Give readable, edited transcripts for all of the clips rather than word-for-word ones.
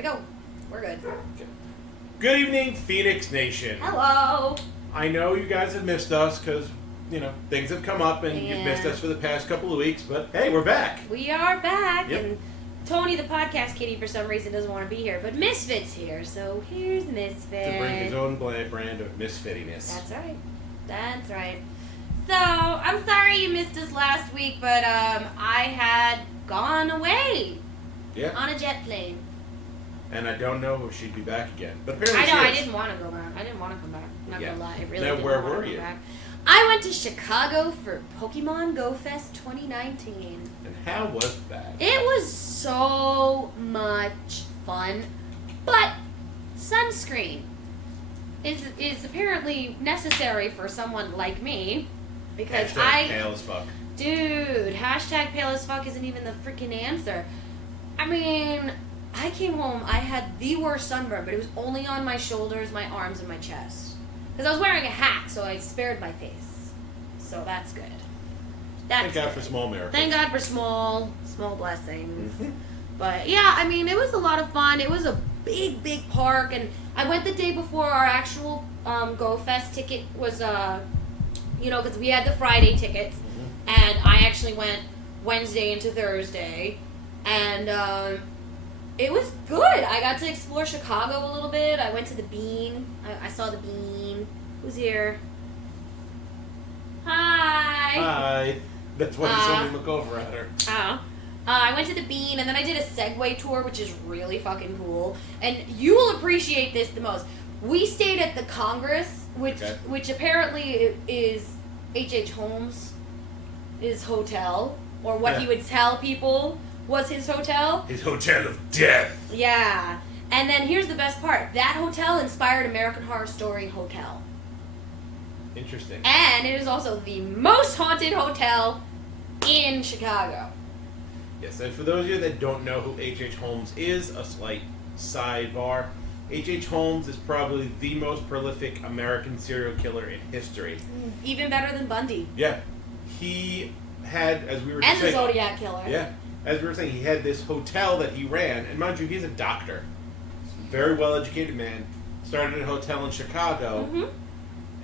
we go. We're good. Good evening, Feinics Nation. Hello. I know you guys have missed us because, things have come up and you've missed us for the past couple of weeks, but hey, we're back. We are back, Yep. and Tony, the podcast kitty, for some reason doesn't want to be here, but Misfit's here, so here's Misfit. To bring his own brand of misfittiness. That's right. That's right. So, I'm sorry you missed us last week, but I had gone away on a jet plane. And I don't know if she'd be back again. But apparently I didn't want to go back. I didn't want to come back. I'm not going to lie. I really now, didn't where want were to you? come back. I went to Chicago for Pokemon GoFest 2019. And how was that? It was so much fun, but sunscreen is apparently necessary for someone like me because pale as fuck. Dude, #pale as fuck isn't even the freaking answer. I mean, I came home, I had the worst sunburn, but it was only on my shoulders, my arms, and my chest. Because I was wearing a hat, so I spared my face. So that's good. Thank God for small miracles. Thank God for small blessings. Mm-hmm. But yeah, I mean, it was a lot of fun. It was a big, big park, and I went the day before our actual GoFest ticket was, because we had the Friday tickets, and I actually went Wednesday into Thursday, and it was good. I got to explore Chicago a little bit. I went to the Bean. I saw the Bean. Who's here? Hi. Hi. That's why you saw me look over at her. I went to the Bean, and then I did a Segway tour, which is really fucking cool. And you will appreciate this the most. We stayed at the Congress, which apparently is H.H. Holmes' hotel, or what he would tell people was his hotel. His hotel of death. Yeah. And then here's the best part. That hotel inspired American Horror Story Hotel. Interesting. And it is also the most haunted hotel in Chicago. Yes, and for those of you that don't know who H.H. Holmes is, a slight sidebar. H.H. Holmes is probably the most prolific American serial killer in history. Even better than Bundy. Yeah. He had, as we were saying... And the saying... Zodiac Killer. Yeah. As we were saying, he had this hotel that he ran, and mind you, he's a doctor. Very well-educated man. Started a hotel in Chicago,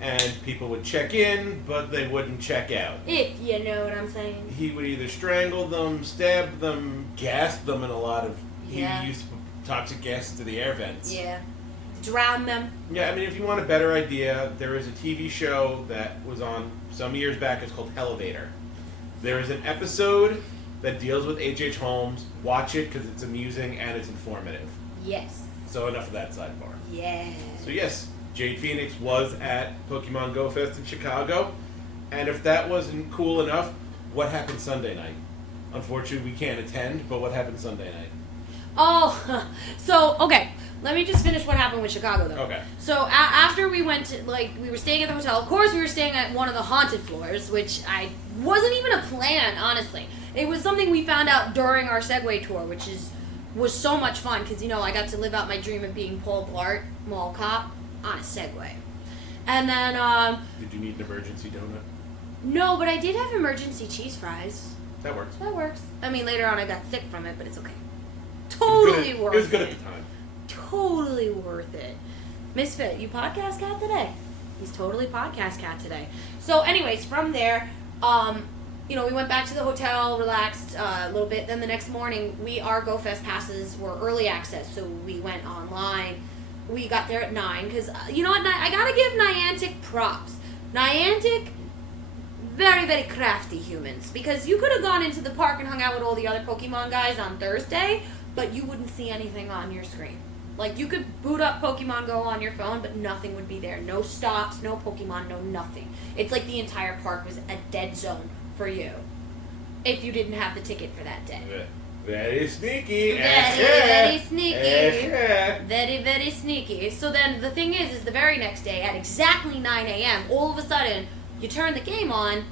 and people would check in, but they wouldn't check out. If you know what I'm saying. He would either strangle them, stab them, gas them in a lot of... He used to put toxic gas to the air vents. Yeah. Drown them. Yeah, I mean, if you want a better idea, there is a TV show that was on some years back. It's called Elevator. There is an episode that deals with H.H. Holmes. Watch it because it's amusing and it's informative. Yes. So enough of that sidebar. Yeah. So yes, Jade Feinics was at Pokemon GoFest in Chicago. And if that wasn't cool enough, what happened Sunday night? Unfortunately, we can't attend, but what happened Sunday night? Oh, so, okay. Let me just finish what happened with Chicago, though. Okay. So, after we went to, we were staying at the hotel. Of course, we were staying at one of the haunted floors, which wasn't even a plan, honestly. It was something we found out during our Segway tour, which was so much fun, because, I got to live out my dream of being Paul Blart, mall cop, on a Segway. And then, Did you need an emergency donut? No, but I did have emergency cheese fries. That works. That works. I mean, later on I got sick from it, but it's okay. Totally worth it. It was good at the time. Totally worth it. Misfit, you podcast cat today? He's totally podcast cat today. So anyways, from there, we went back to the hotel, relaxed a little bit. Then the next morning, our GoFest passes were early access, so we went online. We got there at 9, because, you know what, I gotta give Niantic props. Niantic, very, very crafty humans, because you could have gone into the park and hung out with all the other Pokemon guys on Thursday, but you wouldn't see anything on your screen. Like, you could boot up Pokemon Go on your phone, but nothing would be there. No stops, no Pokemon, no nothing. It's like the entire park was a dead zone for you, if you didn't have the ticket for that day. Very sneaky. Very sneaky. Very, very sneaky. So then the thing is the very next day at exactly 9 a.m., all of a sudden, you turn the game on,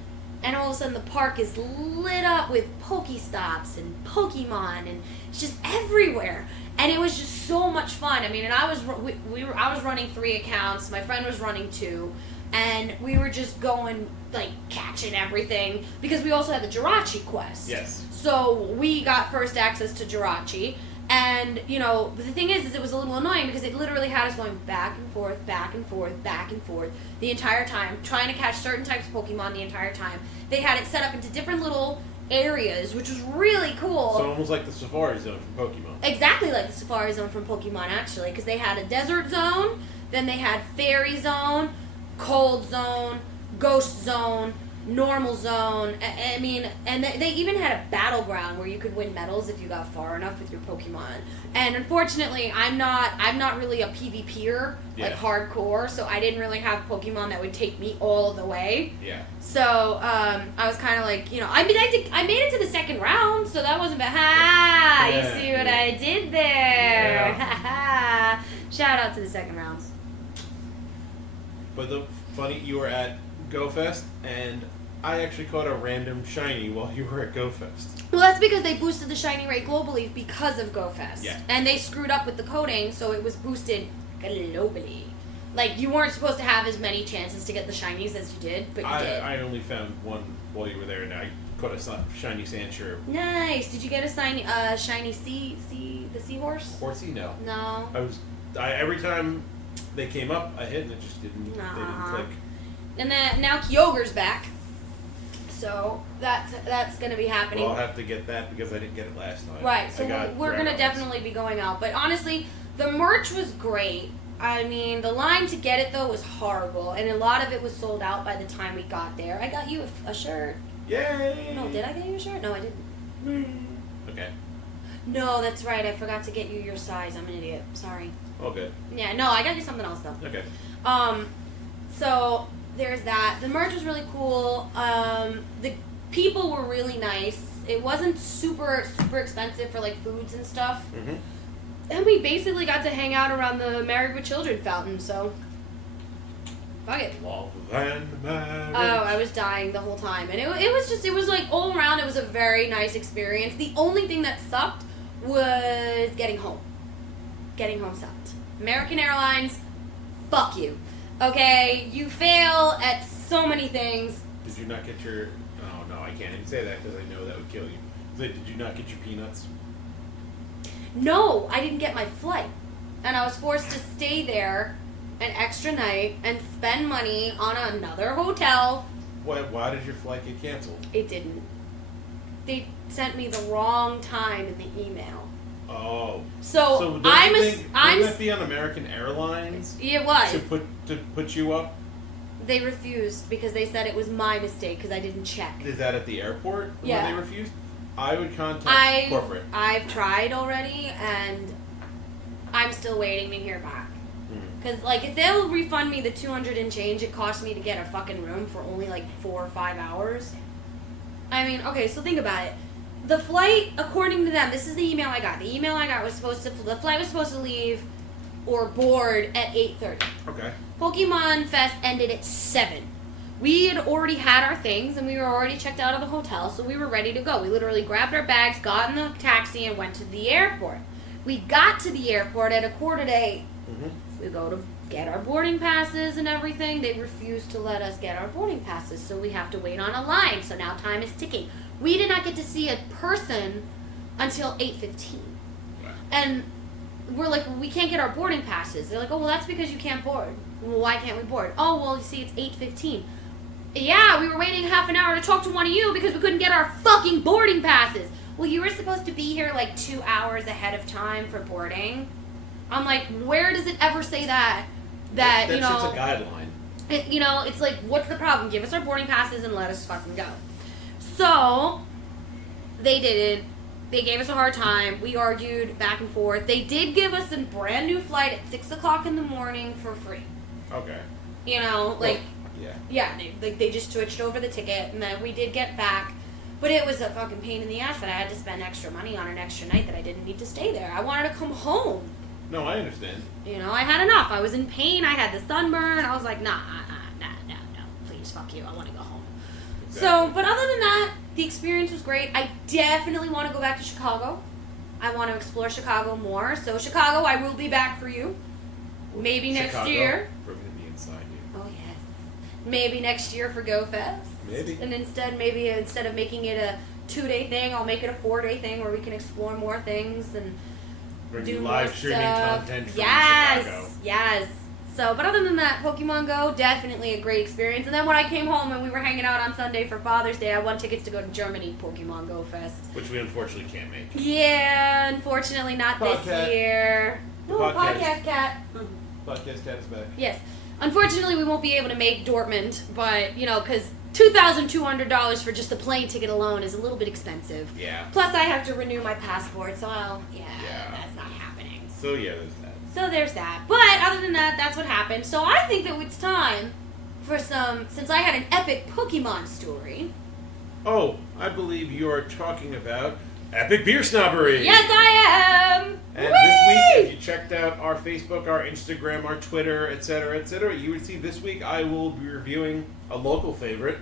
and all of a sudden the park is lit up with Pokestops and Pokemon, and it's just everywhere. And it was just so much fun. I mean, and I was running 3 accounts. My friend was running 2. And we were just going, catching everything. Because we also had the Jirachi quest. Yes. So we got first access to Jirachi. And, you know, the thing is it was a little annoying because it literally had us going back and forth the entire time, trying to catch certain types of Pokemon the entire time. They had it set up into different little areas, which was really cool. So almost like the Safari Zone from Pokemon. Exactly like the Safari Zone from Pokemon, actually, because they had a Desert Zone, then they had Fairy Zone, Cold Zone, Ghost Zone, Normal Zone. I mean, and they even had a battleground where you could win medals if you got far enough with your Pokemon. And unfortunately, I'm not really a PvPer, like hardcore, so I didn't really have Pokemon that would take me all the way. Yeah. So I was kind of like, you know, I mean, I made it to the second round, so that wasn't bad. Ha! You see what I did there? Yeah. Shout out to the second rounds. But you were at GoFest, and I actually caught a random shiny while you were at GoFest. Well, that's because they boosted the shiny rate globally because of GoFest. Yeah. And they screwed up with the coding, so it was boosted globally. Like, you weren't supposed to have as many chances to get the shinies as you did, but you did. I only found one while you were there, and I caught a shiny Sandshrew. Nice. Did you get a shiny the seahorse? Horsey? No. No. Every time they came up, I hit, and it just didn't click. And then now Kyogre's back. So that's going to be happening. Well, I'll have to get that because I didn't get it last time. Right, so we're going to definitely be going out. But honestly, the merch was great. I mean, the line to get it, though, was horrible. And a lot of it was sold out by the time we got there. I got you a shirt. Yay! No, did I get you a shirt? No, I didn't. Okay. No, that's right. I forgot to get you your size. I'm an idiot. Sorry. All good. Yeah, no, I got you something else, though. Okay. So there's that. The merch was really cool. The people were really nice. It wasn't super expensive for like foods and stuff. Mm-hmm. And we basically got to hang out around the Married with Children fountain. So fuck it. Love and marriage. Oh, I was dying the whole time, and it was like all around. It was a very nice experience. The only thing that sucked was getting home. Getting home sucked. American Airlines, fuck you. Okay, you fail at so many things. Did you not get your... Oh, no, I can't even say that because I know that would kill you. Did you not get your peanuts? No, I didn't get my flight. And I was forced to stay there an extra night and spend money on another hotel. Why did your flight get canceled? It didn't. They sent me the wrong time in the email. Oh. So wouldn't that be on American Airlines? It was. To put you up? They refused because they said it was my mistake because I didn't check. Is that at the airport yeah. when they refused? I would contact corporate. I've tried already, and I'm still waiting to hear back. Because, like, if they'll refund me the $200 and change it cost me to get a fucking room for only, like, 4 or 5 hours. I mean, okay, so think about it. The flight, according to them, this is the email I got. The email I got was the flight was supposed to leave or board at 8:30. Okay. Pokemon Fest ended at 7. We had already had our things, and we were already checked out of the hotel, so we were ready to go. We literally grabbed our bags, got in the taxi, and went to the airport. We got to the airport at 7:45. Mm-hmm. We go to get our boarding passes and everything. They refuse to let us get our boarding passes, so we have to wait on a line. So now time is ticking. We did not get to see a person until 8:15. Wow. And we're like, well, we can't get our boarding passes. They're like, oh, well, that's because you can't board. Well, why can't we board? Oh, well, you see, it's 8:15. Yeah, we were waiting half an hour to talk to one of you because we couldn't get our fucking boarding passes. Well, you were supposed to be here like 2 hours ahead of time for boarding. I'm like, where does it ever say that? That's a guideline. It's like, what's the problem? Give us our boarding passes and let us fucking go. So, they didn't. They gave us a hard time. We argued back and forth. They did give us a brand new flight at 6 o'clock in the morning for free. Okay. Yeah, they just switched over the ticket, and then we did get back. But it was a fucking pain in the ass that I had to spend extra money on an extra night that I didn't need to stay there. I wanted to come home. No, I understand. I had enough. I was in pain. I had the sunburn. I was like, no. Please, fuck you. I want to go home. Exactly. So, but other than that, the experience was great. I definitely want to go back to Chicago. I want to explore Chicago more. So, Chicago, I will be back for you. Maybe next year. We're going to be inside you. Oh, yes. Maybe next year for GoFest. Maybe. And instead of making it a 2-day thing, I'll make it a 4-day thing where we can explore more things. And Bring do you more live streaming stuff. content from Yes, Chicago. yes. So, but other than that, Pokemon Go, definitely a great experience. And then when I came home and we were hanging out on Sunday for Father's Day, I won tickets to go to Germany Pokemon Go Fest. Which we unfortunately can't make. Yeah, unfortunately not this year. The Oh, podcast. podcast cat. Podcast cat is back. Yes. Unfortunately, we won't be able to make Dortmund, but, you know, because $2,200 for just the plane ticket alone is a little bit expensive. Yeah. Plus, I have to renew my passport, so Yeah. that's not happening. So yeah, there's that. So there's that. But other than that, that's what happened. So I think that it's time for some, since I had an epic Pokemon story. Oh, I believe you are talking about Epic Beer Snobbery. Yes, I am! And Whee! this week, if you checked out our Facebook, our Instagram, our Twitter, etc., you would see this week I will be reviewing a local favorite,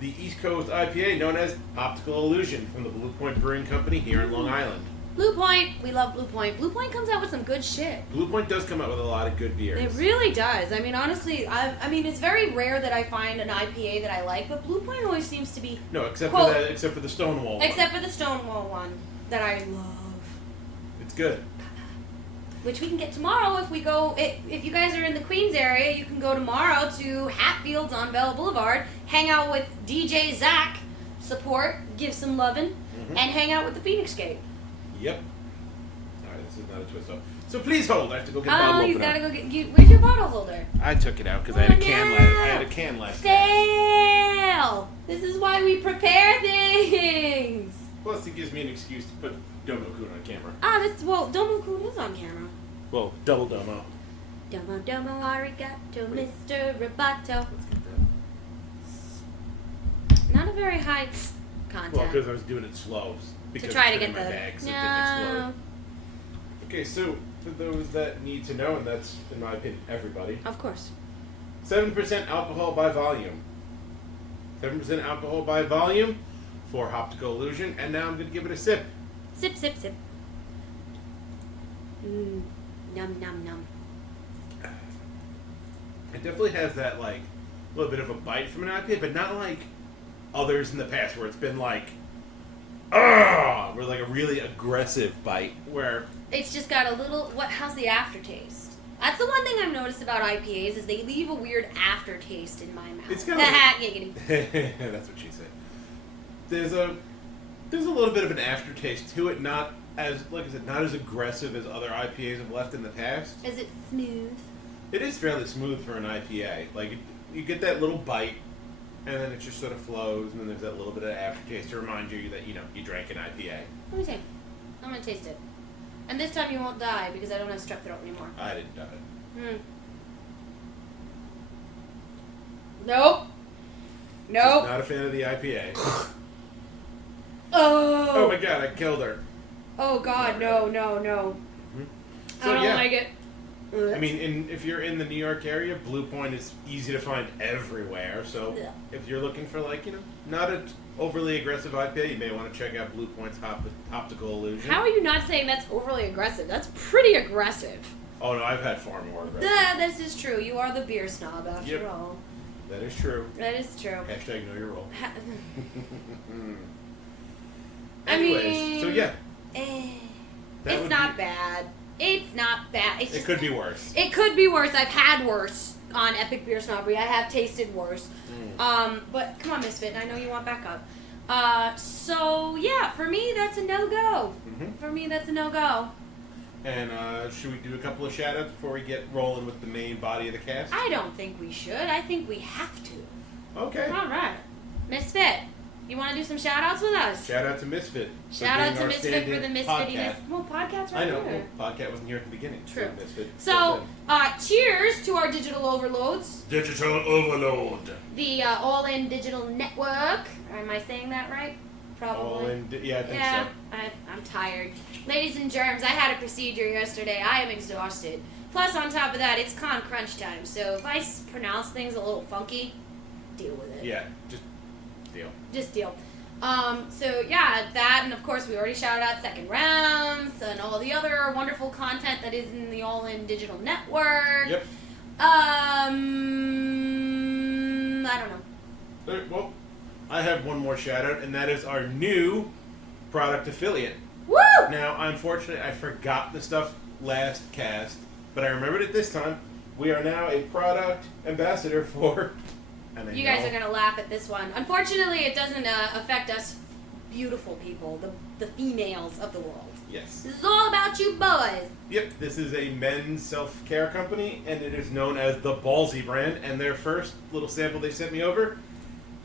the East Coast IPA known as Optical Illusion from the Blue Point Brewing Company here in Long Island. Blue Point, we love Blue Point. Blue Point comes out with some good shit. Blue Point does come out with a lot of good beers. It really does. I mean, honestly, I mean, it's very rare that I find an IPA that I like, but Blue Point always seems to be... No, except Quote, for that, except for the Stonewall one. Except for the Stonewall one that I love. It's good. Which we can get tomorrow if we go... If you guys are in the Queens area, you can go tomorrow to Hatfields on Bell Boulevard, hang out with DJ Zach, support, give some lovin', and hang out with the Feinics Gate. Yep. Alright, this is not a twist off. So please hold. I have to go get a bottle opener. He's gotta go get... where's your bottle holder? I took it out because I had a can last. I had a can last. Fail! This is why we prepare things! Plus, it gives me an excuse to put Domo-kun on camera. Domo-kun is on camera. Well, double Domo. Domo arigato, Mr. Roboto. Let's get that. Not a very high content. Well, because I was doing it slow. To try to it's get in my the... bag, so it didn't explode. Okay, so for those that need to know, and that's, in my opinion, everybody, Of course. 7% alcohol by volume. 7% alcohol by volume for Optical Illusion, and now I'm going to give it a sip. Sip, sip, sip. Mmm. Num, num, num. It definitely has that, like, little bit of a bite from an IPA, but not like others in the past where it's been like, where like a really aggressive bite where It's just got a little... how's the aftertaste? That's the one thing I've noticed about IPAs is they leave a weird aftertaste in my mouth. It's got giggity. that's what she said. There's a little bit of an aftertaste to it, not as, like I said, not as aggressive as other IPAs have left in the past. Is it smooth? It is fairly smooth for an IPA. Like, you get that little bite, and then it just sort of flows, and then there's that little bit of aftertaste to remind you that, you know, you drank an IPA. Let me see. I'm gonna taste it. And this time you won't die because I don't have strep throat anymore. I didn't die. Nope. Nope. Not a fan of the IPA. Oh my god, I killed her. Oh god, no. So, I don't yeah. like it. I mean, if you're in the New York area, Blue Point is easy to find everywhere. So Yeah. if you're looking for, like, you know, not an overly aggressive IPA, you may want to check out Blue Point's Optical Illusion. How are you not saying that's overly aggressive? That's pretty aggressive. Oh no, I've had far more aggressive. This is true. You are the beer snob after Yep. all. That is true. That is true. Hashtag know your role. I Anyways, mean, so yeah. That It's would not bad. It's not bad. It's It just, could be worse. It could be worse. I've had worse on Epic Beer Snobbery. I have tasted worse. But come on, Misfit. I know you want backup. So yeah, for me that's a no-go. For me that's a no-go. And should we do a couple of shout-outs before we get rolling with the main body of the cast? I don't think we should. I think we have to. Okay. All right. Misfit, you want to do some shout-outs with us? Shout out to Misfit. Shout out to Misfit for the Misfittiness. podcast. Well, podcast's right I know. here. Well, podcast wasn't here at the beginning. True. So Misfit. So, cheers to our digital overloads. Digital overload. The All-In Digital Network. Am I saying that right? Probably. All in. Yeah, I think Yeah, so. I'm tired. Ladies and germs, I had a procedure yesterday. I am exhausted. Plus, on top of that, it's con crunch time. So if I pronounce things a little funky, deal with it. Yeah, just deal. Just deal. So yeah, that, and of course we already shouted out Second Rounds and all the other wonderful content that is in the All-In Digital Network. Yep. I don't know. Well, I have one more shout out, and that is our new product affiliate. Woo! Now, unfortunately, I forgot the stuff last cast, but I remembered it this time. We are now a product ambassador for... And You guys are going to laugh at this one. Unfortunately, it doesn't affect us beautiful people, the females of the world. Yes. This is all about you boys. Yep, this is a men's self-care company, and it is known as the Ballsy brand, and their first little sample they sent me over,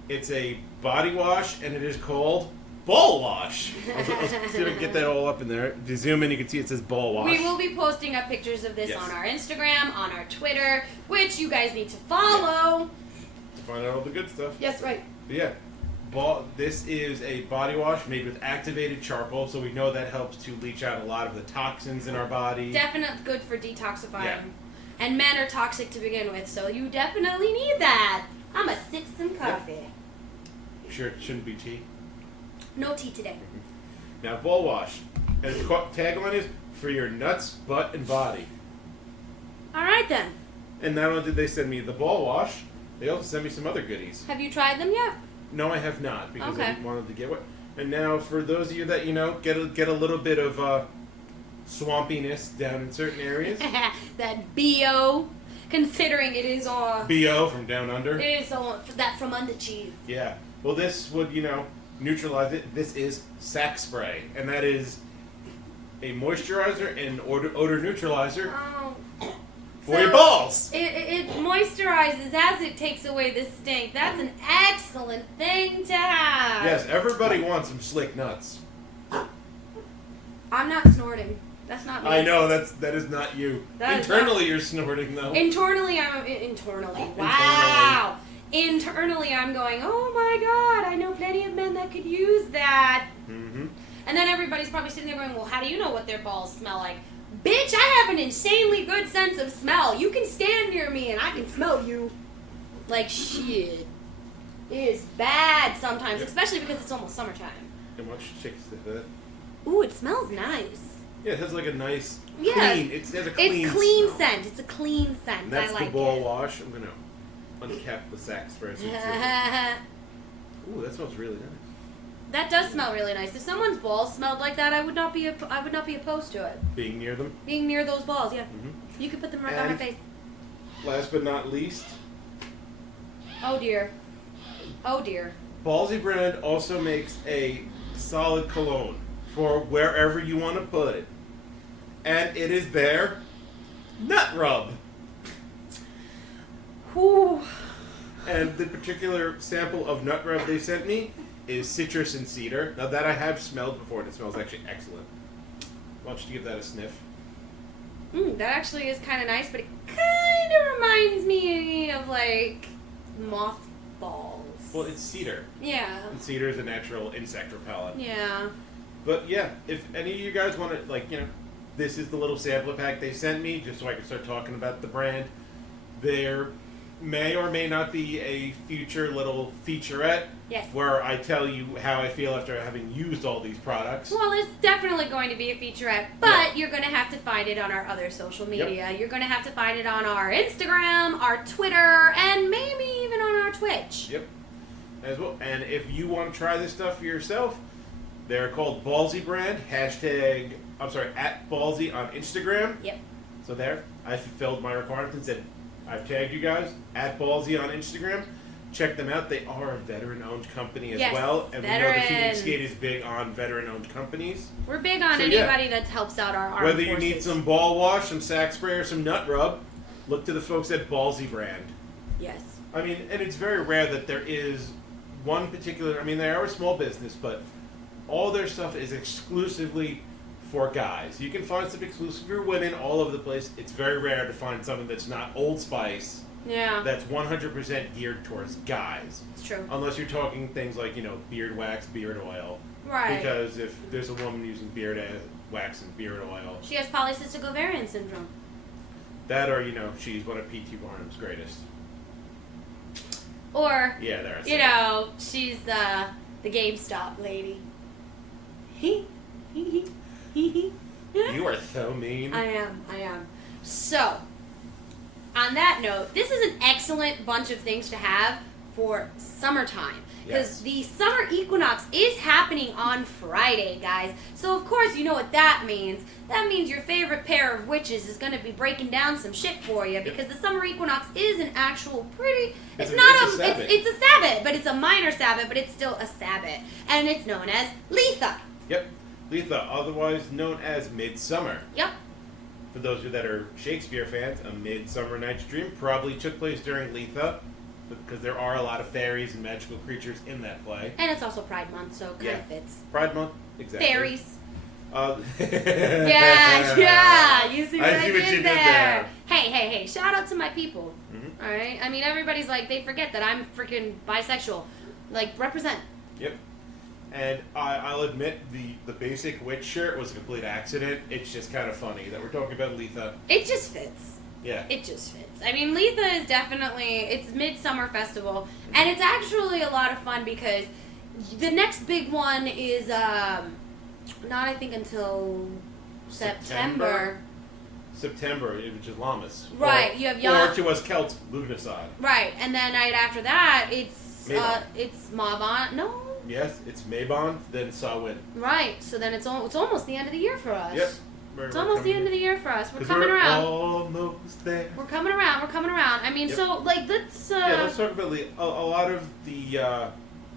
it's a body wash, and it is called Ball Wash. Let's see if I can get that all up in there. If you zoom in, you can see it says Ball Wash. We will be posting up pictures of this on our Instagram, on our Twitter, which you guys need to follow. To find out all the good stuff. Yes, right. But yeah. This is a body wash made with activated charcoal, so we know that helps to leach out a lot of the toxins in our body. Definitely good for detoxifying. Yeah. And men are toxic to begin with, so you definitely need that. I'm going to sip some coffee. Yep. Sure it shouldn't be tea? No tea today. Now, Ball Wash. And the tagline is, for your nuts, butt, and body. All right, then. And not only did they send me the Ball Wash, they also sent me some other goodies. Have you tried them yet? No, I have not, because I Okay. didn't want them to get wet. And now, for those of you that, get a little bit of swampiness down in certain areas. That BO, considering it is on... BO from down under. It is on that from under cheese. Yeah. Well, this would, neutralize it. This is Sack Spray, and that is a moisturizer and odor neutralizer Oh. for your balls. It moisturizes as it takes away the stink. That's an excellent thing to have. Yes, everybody wants some slick nuts. I'm not snorting. That's not me. I know that is not you. That is Internally, you're snorting though. Internally. Wow. Internally, I'm going, oh my God, I know plenty of men that could use that. Mm-hmm. And then everybody's probably sitting there going, well, how do you know what their balls smell like? Bitch, I have an insanely good sense of smell. You can stand near me and I can smell you like shit. It is bad sometimes, especially because it's almost summertime. And watch chicks do that. Ooh, it smells nice. Yeah, it has like a nice Yeah. clean. It has a clean. It's clean smell. scent. It's a clean scent. And that's I like the ball it. wash. I'm gonna uncap the Sack Spray. So you can see. Ooh, that smells really nice. That does smell really nice. If someone's balls smelled like that, I would not be opposed to it. Being near them. Being near those balls, yeah. Mm-hmm. You could put them right on my And- face. Last but not least, Oh dear. Oh dear. Ballsy brand also makes a solid cologne for wherever you want to put it. And it is their Nut Rub. Whew. And the particular sample of Nut Rub they sent me is citrus and cedar. Now that I have smelled before, and it smells actually excellent. Why don't you give that a sniff? That actually is kind of nice, but it kind of reminds me of like mothballs. Well, it's cedar. Yeah. And cedar is a natural insect repellent. Yeah. But yeah, if any of you guys want to, this is the little sampler pack they sent me, just so I can start talking about the brand. There may or may not be a future little featurette Yes. where I tell you how I feel after having used all these products. Well, there's definitely going to be a featurette, but you're going to have to find it on our other social media. You're going to have to find it on our Instagram, our Twitter, and maybe even on our Twitch. Yep. As well. And if you want to try this stuff for yourself, they're called Ballsy brand. @Ballsy on Instagram. Yep. So there, I fulfilled my requirements and said, I've tagged you guys @Ballsy on Instagram. Check them out. They are a veteran-owned company as well. And we know the Phoenix Gate is big on veteran-owned companies. We're big on anybody that helps out our armed Whether you forces. need some ball wash, some sack spray, or some nut rub, look to the folks at Ballsy brand. Yes. I mean, and it's very rare that there is one particular... I mean, they are a small business, but all their stuff is exclusively for guys. You can find stuff exclusive for women all over the place. It's very rare to find something that's not Old Spice, that's 100% geared towards guys. It's true. Unless you're talking things like, beard wax, beard oil. Right. Because if there's a woman using beard wax and beard oil... She has polycystic ovarian syndrome. That or, she's one of P.T. Barnum's greatest. Or, Yeah, there. she's the GameStop lady. You are so mean. I am. So, on that note, this is an excellent bunch of things to have for summertime. Because Yes. the summer equinox is happening on Friday, guys. So, of course, you know what that means. That means your favorite pair of witches is going to be breaking down some shit for you. Because the summer equinox is an actual pretty... It's a Sabbath, but it's a minor Sabbath, but it's still a Sabbath. And it's known as Litha. Yep. Litha, otherwise known as Midsummer. Yep. For those of you that are Shakespeare fans, A Midsummer Night's Dream probably took place during Litha, because there are a lot of fairies and magical creatures in that play. And it's also Pride Month, so it kind of fits. Pride Month, exactly. Fairies. Yeah, yeah. You see what I see what you did did there? Hey. Shout out to my people. Mm-hmm. All right? I mean, everybody's like, they forget that I'm freaking bisexual. Like, represent. Yep. And I'll admit, the basic witch shirt was a complete accident. It's just kind of funny that we're talking about Litha. It just fits. Yeah. It just fits. I mean, Litha is definitely, it's Midsummer Festival, and it's actually a lot of fun because the next big one is not, I think, until September. September, which is Lammas. Right, you have or to us Celts, Lugnasad. Right, and then right after that, it's Mabon. No. Yes, it's Mabon, then Samhain. Right, so then it's almost the end of the year for us. Yep. It's almost the end of the year for us. We're coming around. Almost there. We're coming around. I mean, so, like, let's... Yeah, let's talk about a lot of the...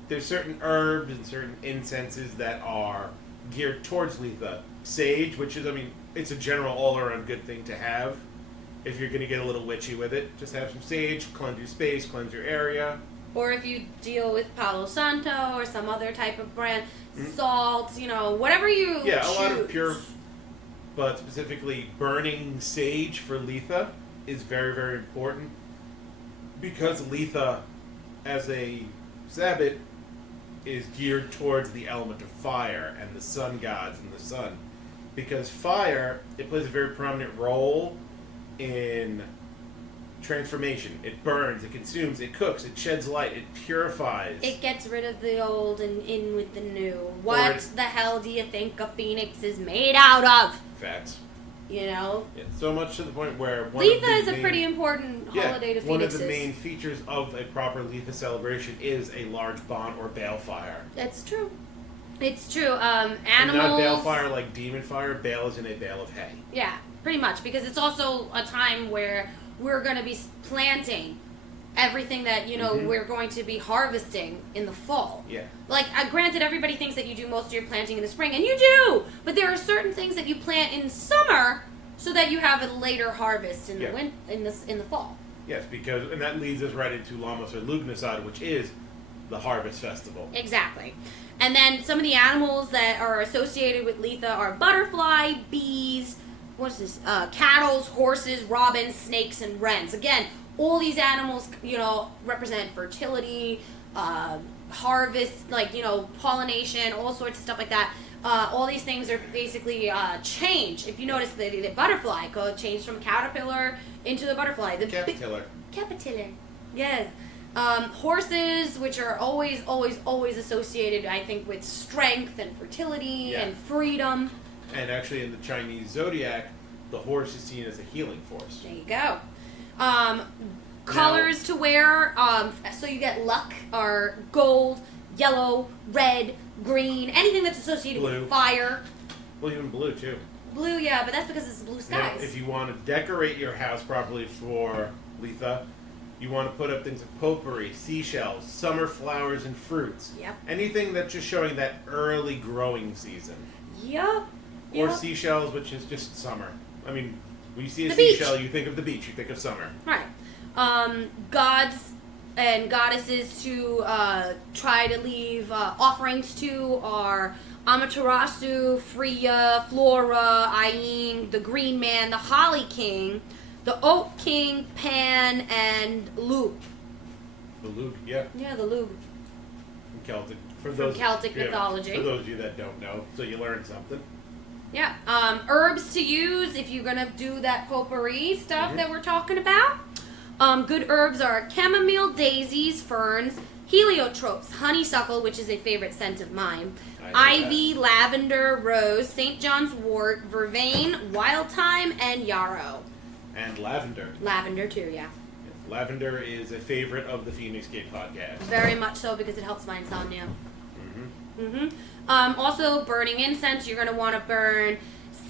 there's certain herbs and certain incenses that are geared towards Litha. Sage, which is, I mean, it's a general all-around good thing to have. If you're going to get a little witchy with it, just have some sage, cleanse your space, cleanse your area. Or if you deal with Palo Santo or some other type of brand, salt, whatever you choose. Yeah, a lot of pure... But specifically, burning sage for Litha is very, very important. Because Litha, as a Sabbat, is geared towards the element of fire and the sun gods and the sun. Because fire, it plays a very prominent role in transformation. It burns, it consumes, it cooks, it sheds light, it purifies. It gets rid of the old and in with the new. What the hell do you think a phoenix is made out of? Facts. Yeah, so much to the point where Litha is a pretty important holiday to phoenixes. One of the main features of a proper Litha celebration is a large bon or balefire. That's true. It's true. Animals. And not balefire like demon fire. Bale is in a bale of hay. Yeah, pretty much, because it's also a time where we're going to be planting everything that we're going to be harvesting in the fall. Yeah. Like, granted, everybody thinks that you do most of your planting in the spring, and you do. But there are certain things that you plant in summer so that you have a later harvest in the in the fall. Yes, and that leads us right into Lammas or Lugnasad, which is the harvest festival. Exactly. And then some of the animals that are associated with Litha are butterfly, bees, cattle, horses, robins, snakes, and wrens. Again, all these animals, represent fertility, harvest, pollination, all sorts of stuff like that. All these things are basically change. If you notice, the butterfly changed from caterpillar into the butterfly. The Caterpillar. Caterpillar. Yes. Horses, which are always, always, always associated, I think, with strength and fertility and freedom. And actually, in the Chinese zodiac, the horse is seen as a healing force. There you go. Colors to wear, so you get luck, are gold, yellow, red, green, anything that's associated with fire. Well, even blue, too. Blue, yeah, but that's because it's blue skies. Now, if you want to decorate your house properly for Litha, you want to put up things like potpourri, seashells, summer flowers and fruits. Yep. Anything that's just showing that early growing season. Yep. Or seashells, which is just summer. I mean, when you see a beach. seashell, you think of the beach, you think of summer. Right. Gods and goddesses to try to leave offerings to are Amaterasu, Freya, Flora, Ayin, the Green Man, the Holly King, the Oak King, Pan, and Lugh. The Lugh, yeah. Yeah, the Lugh. From Celtic mythology. For those of you that don't know, so you learned something. Yeah. Herbs to use if you're going to do that potpourri stuff that we're talking about. Good herbs are chamomile, daisies, ferns, heliotropes, honeysuckle, which is a favorite scent of mine, ivy, lavender, rose, St. John's wort, vervain, wild thyme, and yarrow. And lavender. Lavender too, yeah. Lavender is a favorite of the Feinics podcast. Very much so, because it helps my insomnia. Mm-hmm. Also, burning incense, you're going to want to burn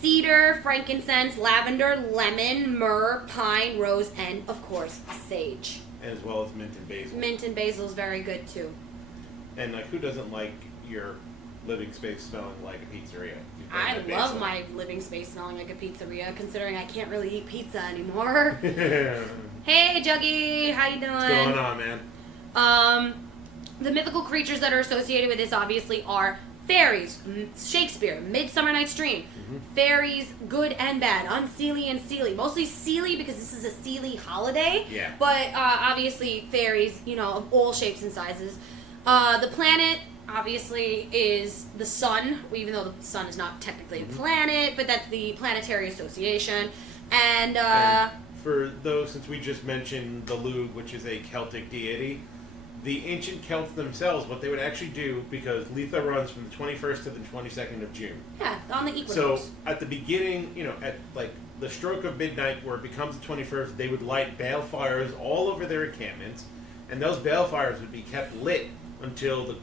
cedar, frankincense, lavender, lemon, myrrh, pine, rose, and, of course, sage. As well as mint and basil. Mint and basil is very good, too. And, like, who doesn't like your living space smelling like a pizzeria? I love my living space smelling like a pizzeria, considering I can't really eat pizza anymore. Hey, Juggy, how you doing? What's going on, man? The mythical creatures that are associated with this obviously are fairies, Shakespeare, Midsummer Night's Dream, fairies, good and bad, unseelie and seelie. Mostly seelie because this is a seelie holiday. Yeah. But obviously fairies, of all shapes and sizes. The planet obviously is the sun, even though the sun is not technically a planet, but that's the planetary association. And for those, since we just mentioned the Lug, which is a Celtic deity, the ancient Celts themselves, what they would actually do, because Litha runs from the 21st to the 22nd of June. Yeah, on the equinox. So at the beginning, at like the stroke of midnight, where it becomes the 21st, they would light balefires all over their encampments, and those balefires would be kept lit until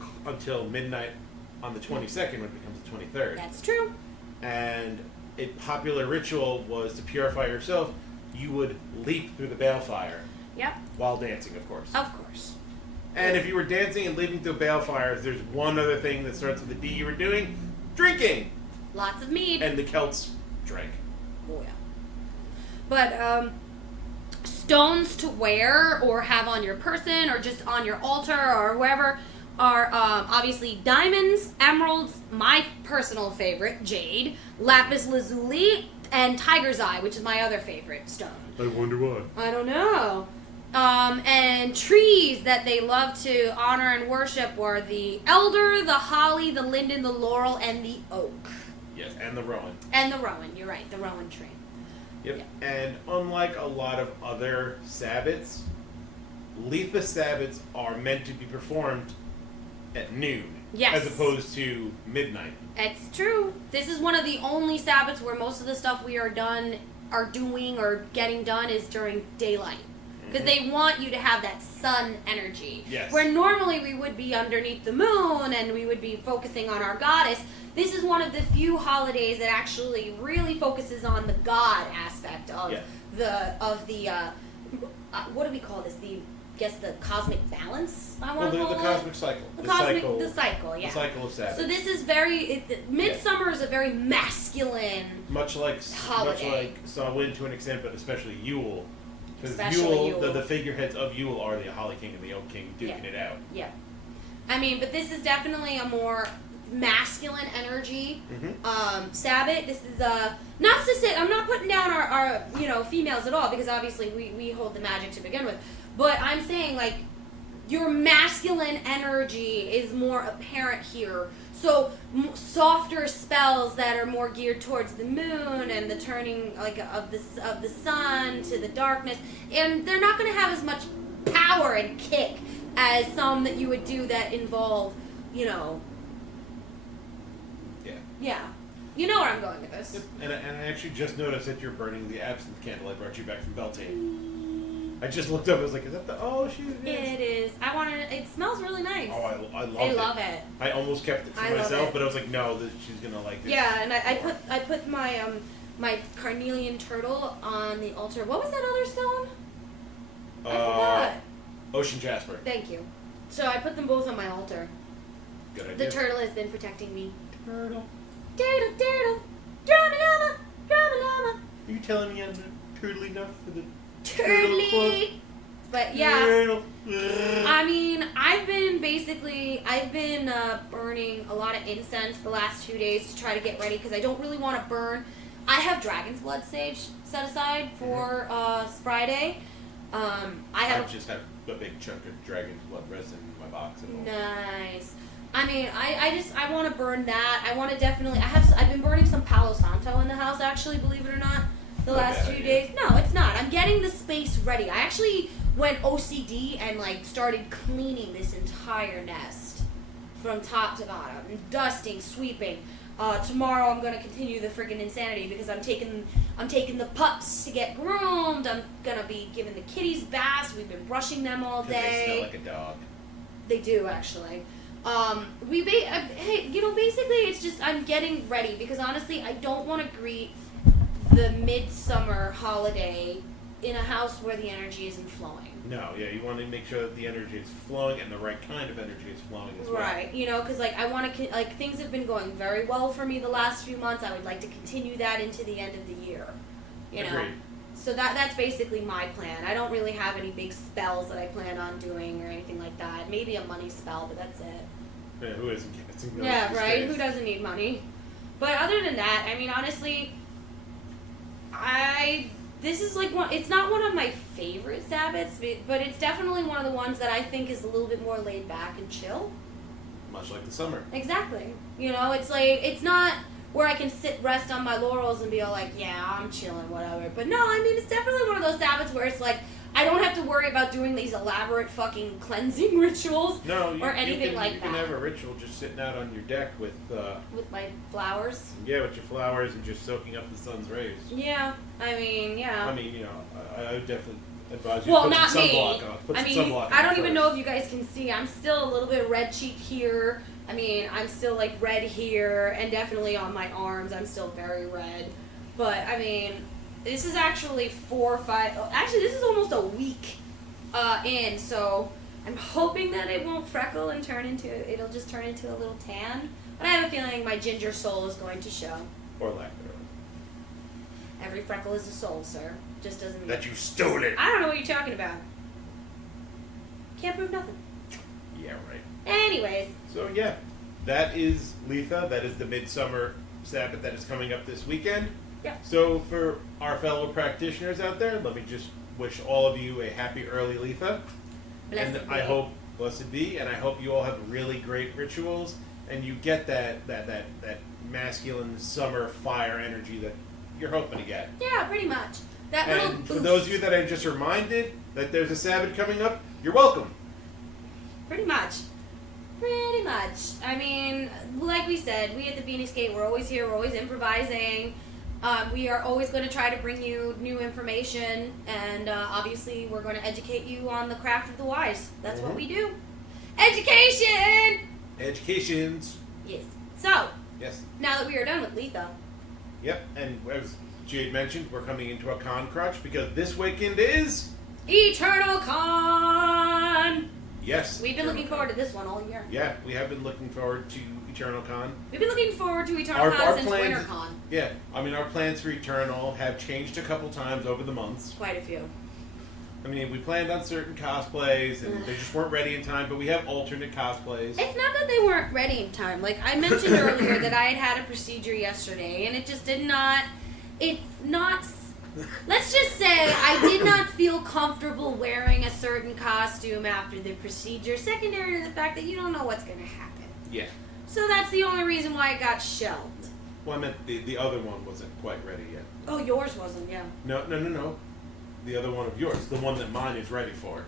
midnight on the 22nd, when it becomes the 23rd. That's true. And a popular ritual was to purify yourself. You would leap through the balefire. Yep. While dancing, of course. Of course. And if you were dancing and leaping through balefires, there's one other thing that starts with a D you were doing: drinking. Lots of mead. And the Celts drank. Oh yeah. But stones to wear or have on your person or just on your altar or wherever are obviously diamonds, emeralds, my personal favorite, jade, lapis lazuli, and tiger's eye, which is my other favorite stone. I wonder why. I don't know. And trees that they love to honor and worship were the elder, the holly, the linden, the laurel, and the oak. Yes, and the rowan. And the rowan, you're right, the rowan tree. Yep. Yeah. And unlike a lot of other sabbats, Litha sabbats are meant to be performed at noon. Yes. As opposed to midnight. It's true. This is one of the only sabbats where most of the stuff we are doing or getting done is during daylight. Because they want you to have that sun energy. Yes. Where normally we would be underneath the moon and we would be focusing on our goddess. This is one of the few holidays that actually really focuses on the god aspect of the what do we call this? The cosmic balance. I want to call the it cosmic cycle. The cycle. Yeah. The cycle of Sabbath. So this is Midsummer is a very masculine. Much like Samhain to an extent, but especially Yule. Because Yule, the figureheads of Yule are the Holly King and the Oak King duking it out. Yeah. I mean, but this is definitely a more masculine energy Sabbath. This is not to say I'm not putting down our females at all, because obviously we hold the magic to begin with. But I'm saying, like, your masculine energy is more apparent here. So softer spells that are more geared towards the moon and the turning of the sun to the darkness, and they're not going to have as much power and kick as some that you would do that involve, Yeah. Yeah. You know where I'm going with this. Yep. And I actually just noticed that you're burning the absinthe candle I brought you back from Beltane. I just looked up. I was like, "Is that the?" Oh, shoot! It is. I want to. It smells really nice. Oh, I love it. I love it. I almost kept it for myself, but I was like, "No, she's gonna like this." Yeah, and I put my my carnelian turtle on the altar. What was that other stone? I forgot. Ocean jasper. Thank you. So I put them both on my altar. Good idea. The turtle has been protecting me. Turtle. Turtle, turtle, drama llama, drama llama. Are you telling me I'm not turtle enough for the Turtly. But yeah, turtle. I mean, I've been burning a lot of incense the last 2 days to try to get ready, because I don't really want to burn. I have dragon's blood sage set aside for Friday. I just have a big chunk of dragon's blood resin in my box at home. Nice. I mean, I want to burn that. I want to definitely. I've been burning some Palo Santo in the house, actually, believe it or not. The last 2 days. No, it's not. I'm getting the space ready. I actually went OCD and started cleaning this entire nest from top to bottom, dusting, sweeping. Tomorrow I'm gonna continue the friggin' insanity because I'm taking the pups to get groomed. I'm gonna be giving the kitties baths. We've been brushing them all day. They smell like a dog. They do actually. Basically it's just I'm getting ready because honestly I don't want to greet the Midsummer holiday in a house where the energy isn't flowing. No, yeah, you want to make sure that the energy is flowing and the right kind of energy is flowing as well. Right, because I want to things have been going very well for me the last few months. I would like to continue that into the end of the year. Agreed. So that's basically my plan. I don't really have any big spells that I plan on doing or anything like that. Maybe a money spell, but that's it. Yeah, who isn't? Yeah, right. Who doesn't need money? But other than that, I mean, honestly, this is like one. It's not one of my favorite Sabbats, but it's definitely one of the ones that I think is a little bit more laid back and chill. Much like the summer. Exactly. It's like it's not where I can rest on my laurels and be all like, yeah, I'm chilling, whatever. But no, I mean, it's definitely one of those Sabbats where it's like I don't have to worry about doing these elaborate fucking cleansing rituals or anything like that. You can have a ritual just sitting out on your deck with my flowers. Yeah, with your flowers and just soaking up the sun's rays. Yeah, I mean, yeah. I mean, I would definitely advise you to put not some me. sunblock on. Put some sunblock on I don't even first. know if you guys can see. I'm still a little bit red cheeked here. I mean, I'm still like red here, and definitely on my arms, I'm still very red. But I mean, this is actually 4 or 5. Actually, this is almost a week in, so I'm hoping that it won't freckle and it'll just turn into a little tan. But I have a feeling my ginger soul is going to show. Or lack thereof. Every freckle is a soul, sir. Just doesn't mean that you stole it. I don't know what you're talking about. Can't prove nothing. Yeah, right. Anyways. So yeah, that is Litha. That is the Midsummer Sabbat that is coming up this weekend. Yeah. So for our fellow practitioners out there, let me just wish all of you a happy early Litha. Blessed and be. I hope, blessed be, and I hope you all have really great rituals and you get that masculine summer fire energy that you're hoping to get. Yeah, pretty much. That little And boost. for those of you that I just reminded that there's a Sabbath coming up, you're welcome. Pretty much. Pretty much. I mean, like we said, we at the Feinics Gate, we're always here, we're always improvising. We are always going to try to bring you new information, and obviously we're going to educate you on the craft of the wise. That's what we do. Education! Educations. Yes. So, Yes. now that we are done with Litha. Yep, and as Jade mentioned, we're coming into a con crutch because this weekend is... Eternal Con! Yes. We've been looking forward to this one all year. Yeah, we have been looking forward to Eternal Con. We've been looking forward to Eternal Con since Winter Con. Yeah, I mean, our plans for Eternal have changed a couple times over the months. Quite a few. I mean, we planned on certain cosplays, and they just weren't ready in time, but we have alternate cosplays. It's not that they weren't ready in time. Like, I mentioned earlier that I had a procedure yesterday, and it just did not... It's not... Let's just say I did not feel comfortable wearing a certain costume after the procedure, secondary to the fact that you don't know what's going to happen. Yeah. So that's the only reason why it got shelved. Well, I meant the other one wasn't quite ready yet. Oh, yours wasn't, yeah. No. The other one of yours. The one that mine is ready for.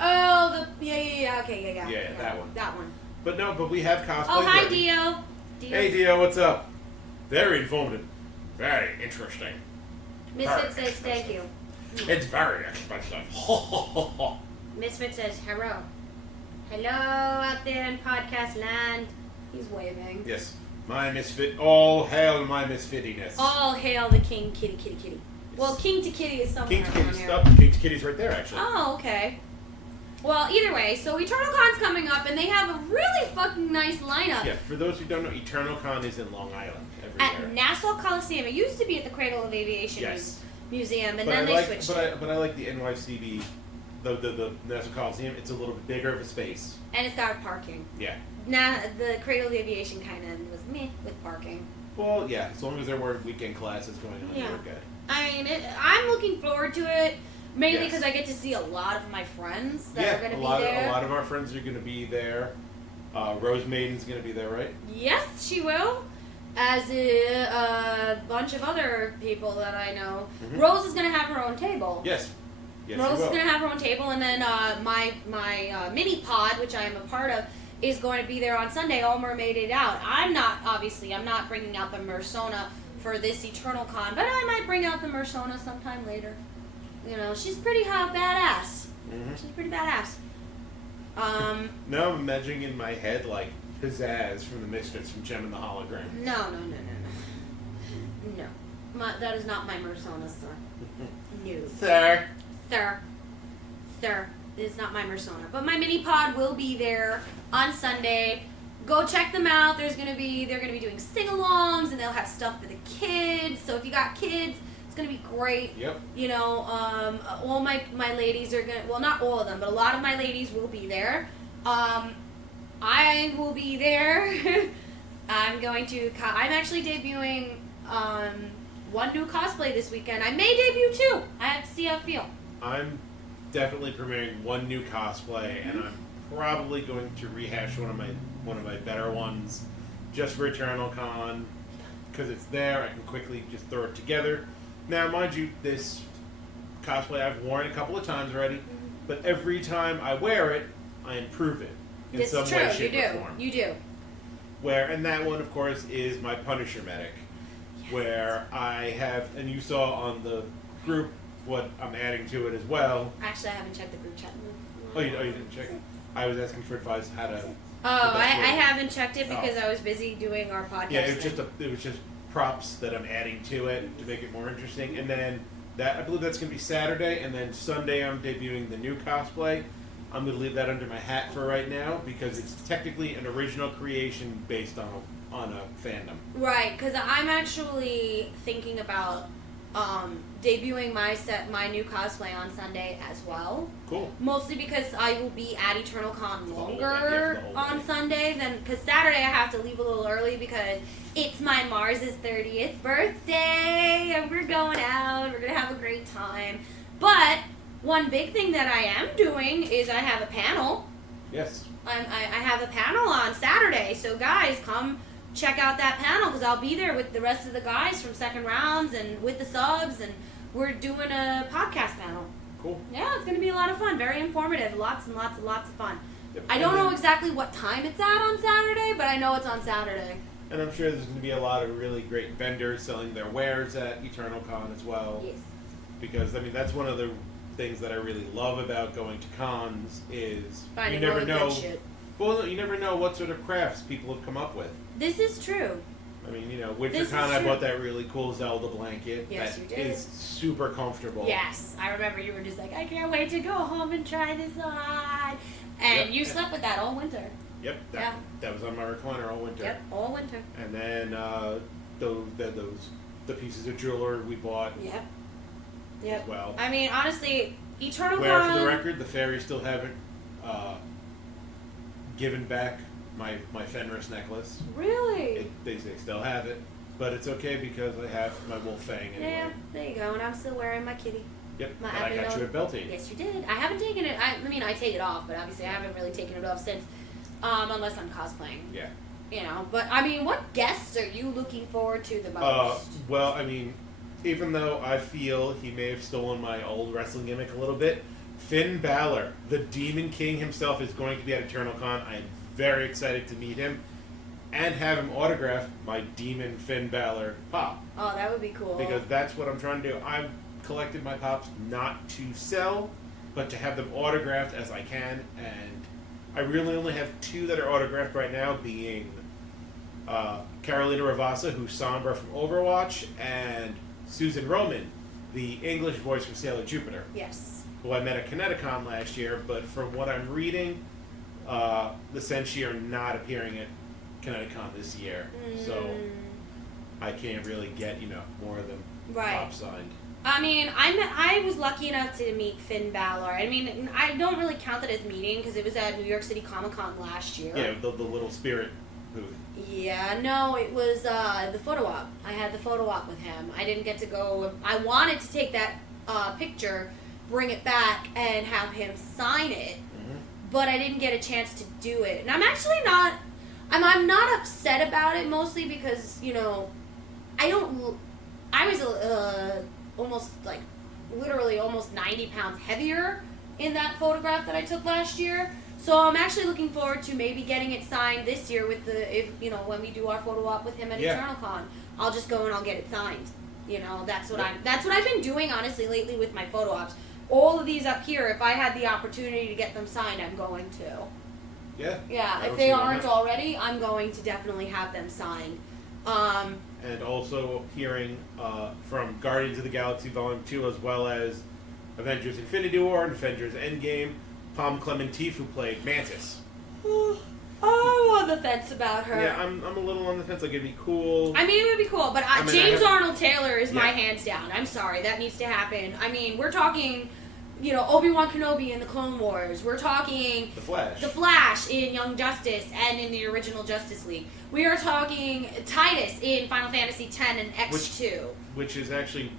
Oh, yeah, okay, yeah. Yeah, that one. That one. But we have cosplays Oh, hi, ready. Dio. Hey, Dio, what's up? Very informative. Very interesting. Misfit says thank you. It's very expensive. Misfit says hello. Hello out there in podcast land. He's waving. Yes. My misfit. All hail my misfittiness. All hail the king, kitty, kitty, kitty. Yes. Well, king to kitty is somewhere King to around kitty's here. up. King to kitty's right there, actually. Oh, okay. Well, either way, so Eternal Con's coming up, and they have a really fucking nice lineup. Yeah, for those who don't know, Eternal Con is in Long Island every At year. Nassau Coliseum. It used to be at the Cradle of Aviation Yes. Museum, and But then I they like, switched but it. I like the NYCB, the Nassau Coliseum. It's a little bit bigger of a space. And it's got parking. Yeah. Now, the Cradle of Aviation kind of was meh with parking. Well, yeah, as long as there weren't weekend classes going on, Yeah. we're good. I mean, I'm looking forward to it, mainly Yes. because I get to see a lot of my friends that are going to be there. A lot of our friends are going to be there. Rose Maiden's going to be there, right? Yes, she will. As a bunch of other people that I know. Mhm. Rose is going to have her own table. Yes. Yes, Rose you is will. going to have her own table, and then my mini pod, which I am a part of, is going to be there on Sunday, all mermaided out. I'm not bringing out the Mersona for this Eternal Con, but I might bring out the Mersona sometime later. You know, she's pretty badass. Mm-hmm. She's pretty badass. Now I'm imagining in my head like Pizzazz from the Misfits from Gem and the Hologram. No. That is not my Mersona, sir. No. Sir. It's not my Mersona. But my mini pod will be there on Sunday. Go check them out. They're gonna be doing sing-alongs, and they'll have stuff for the kids. So if you got kids, it's gonna be great. Yep. You know, all my ladies are gonna. Well, not all of them, but a lot of my ladies will be there. I will be there. I'm actually debuting one new cosplay this weekend. I may debut two. I have to see how I feel. I'm definitely premiering one new cosplay, and I'm probably going to rehash one of my better ones just for Eternal Con, because it's there. I can quickly just throw it together. Now, mind you, this cosplay I've worn a couple of times already, but every time I wear it, I improve it in some way, shape, or form. You do. And that one, of course, is my Punisher medic, where I have, and you saw on the group what I'm adding to it as well. Actually, I haven't checked the group chat. Oh, you didn't check it? I was asking for advice how to. I haven't checked it because I was busy doing our podcast. Yeah, it was just props that I'm adding to it to make it more interesting, and then I believe that's going to be Saturday, and then Sunday I'm debuting the new cosplay. I'm going to leave that under my hat for right now because it's technically an original creation based on a fandom. Right, because I'm actually thinking about debuting my new cosplay on Sunday as well. Cool. Mostly because I will be at Eternal Con longer on Sunday because Saturday I have to leave a little early because it's my Mars's 30th birthday and we're going out. We're going to have a great time. But one big thing that I am doing is I have a panel. Yes. I have a panel on Saturday. So guys, come check out that panel because I'll be there with the rest of the guys from Second Rounds and with the subs, and we're doing a podcast panel. Cool. Yeah, it's going to be a lot of fun. Very informative. Lots and lots and lots of fun. Yep. I don't know exactly what time it's at on Saturday, but I know it's on Saturday. And I'm sure there's going to be a lot of really great vendors selling their wares at Eternal Con as well. Yes. Because, I mean, that's one of the things that I really love about going to cons is Finding you never really know. Good shit. Well, no, you never know what sort of crafts people have come up with. This is true. I mean, WinterCon, I bought that really cool Zelda blanket. Yes, that you did. is super comfortable. Yes, I remember you were just like, I can't wait to go home and try this on. And you slept with that all winter. Yep. That was on my recliner all winter. Yep, all winter. And then the pieces of jewelry we bought. Yep. As well. I mean, honestly, Eternal Con. Where, for the record, the fairies still haven't given back my Fenris necklace. Really? They still have it, but it's okay because I have my wolf fang anyway. Yeah, there you go, and I'm still wearing my kitty. Yep, My and I got you a Beltane. Yes, you did. I haven't taken it. I mean, I take it off, but obviously I haven't really taken it off since, unless I'm cosplaying. Yeah. But I mean, what guests are you looking forward to the most? Well, I mean, even though I feel he may have stolen my old wrestling gimmick a little bit, Finn Balor, the Demon King himself, is going to be at Eternal Con. I am very excited to meet him and have him autograph my Demon Finn Balor pop. Oh, that would be cool. Because that's what I'm trying to do. I've collected my pops not to sell, but to have them autographed as I can. And I really only have two that are autographed right now, being Carolina Ravassa, who's Sombra from Overwatch, and Susan Roman, the English voice from Sailor Jupiter. Yes. Who I met at Kineticon last year, but from what I'm reading, the Senshi are not appearing at Kineticon this year. So I can't really get, more of them pop signed. I mean, I was lucky enough to meet Finn Balor. I mean, I don't really count that as meeting because it was at New York City Comic Con last year. Yeah, the little spirit booth. Yeah, no, it was the photo op. I had the photo op with him. I didn't get to go. I wanted to take that picture, bring it back, and have him sign it, but I didn't get a chance to do it. And I'm actually not. I'm not upset about it, mostly because I was literally almost 90 pounds heavier in that photograph that I took last year. So I'm actually looking forward to maybe getting it signed this year with when we do our photo op with him at EternalCon. I'll just go and I'll get it signed. That's what I've been doing honestly lately with my photo ops. All of these up here, if I had the opportunity to get them signed, I'm going to. Yeah. Yeah, if they aren't already, I'm going to definitely have them signed. And also hearing from Guardians of the Galaxy Volume 2 as well as Avengers Infinity War and Avengers Endgame, Palm Clementif, who played Mantis. I'm on the fence about her. Yeah, I'm a little on the fence. Like, it'd be cool. I mean, it would be cool, but James Arnold Taylor is my hands down. I'm sorry, that needs to happen. I mean, we're talking, Obi-Wan Kenobi in the Clone Wars. We're talking The Flash in Young Justice and in the original Justice League. We are talking Titus in Final Fantasy X and X2. Which is actually...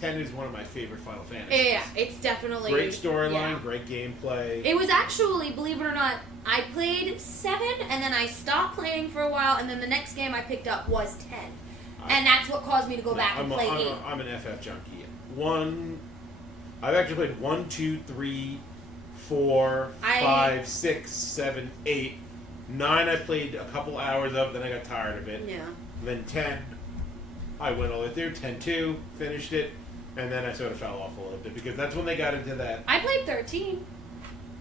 10 is one of my favorite Final Fantasies. Yeah, it's definitely... Great storyline, great gameplay. It was actually, believe it or not, I played 7, and then I stopped playing for a while, and then the next game I picked up was 10. And that's what caused me to go back and play 8. I'm an FF junkie. I've actually played 1, 2, 3, 4, 5, 6, 7, 8. 9 I played a couple hours of, then I got tired of it. Yeah. And then 10, I went all the way through. 10-2, finished it. And then I sort of fell off a little bit because that's when they got into that. I played 13.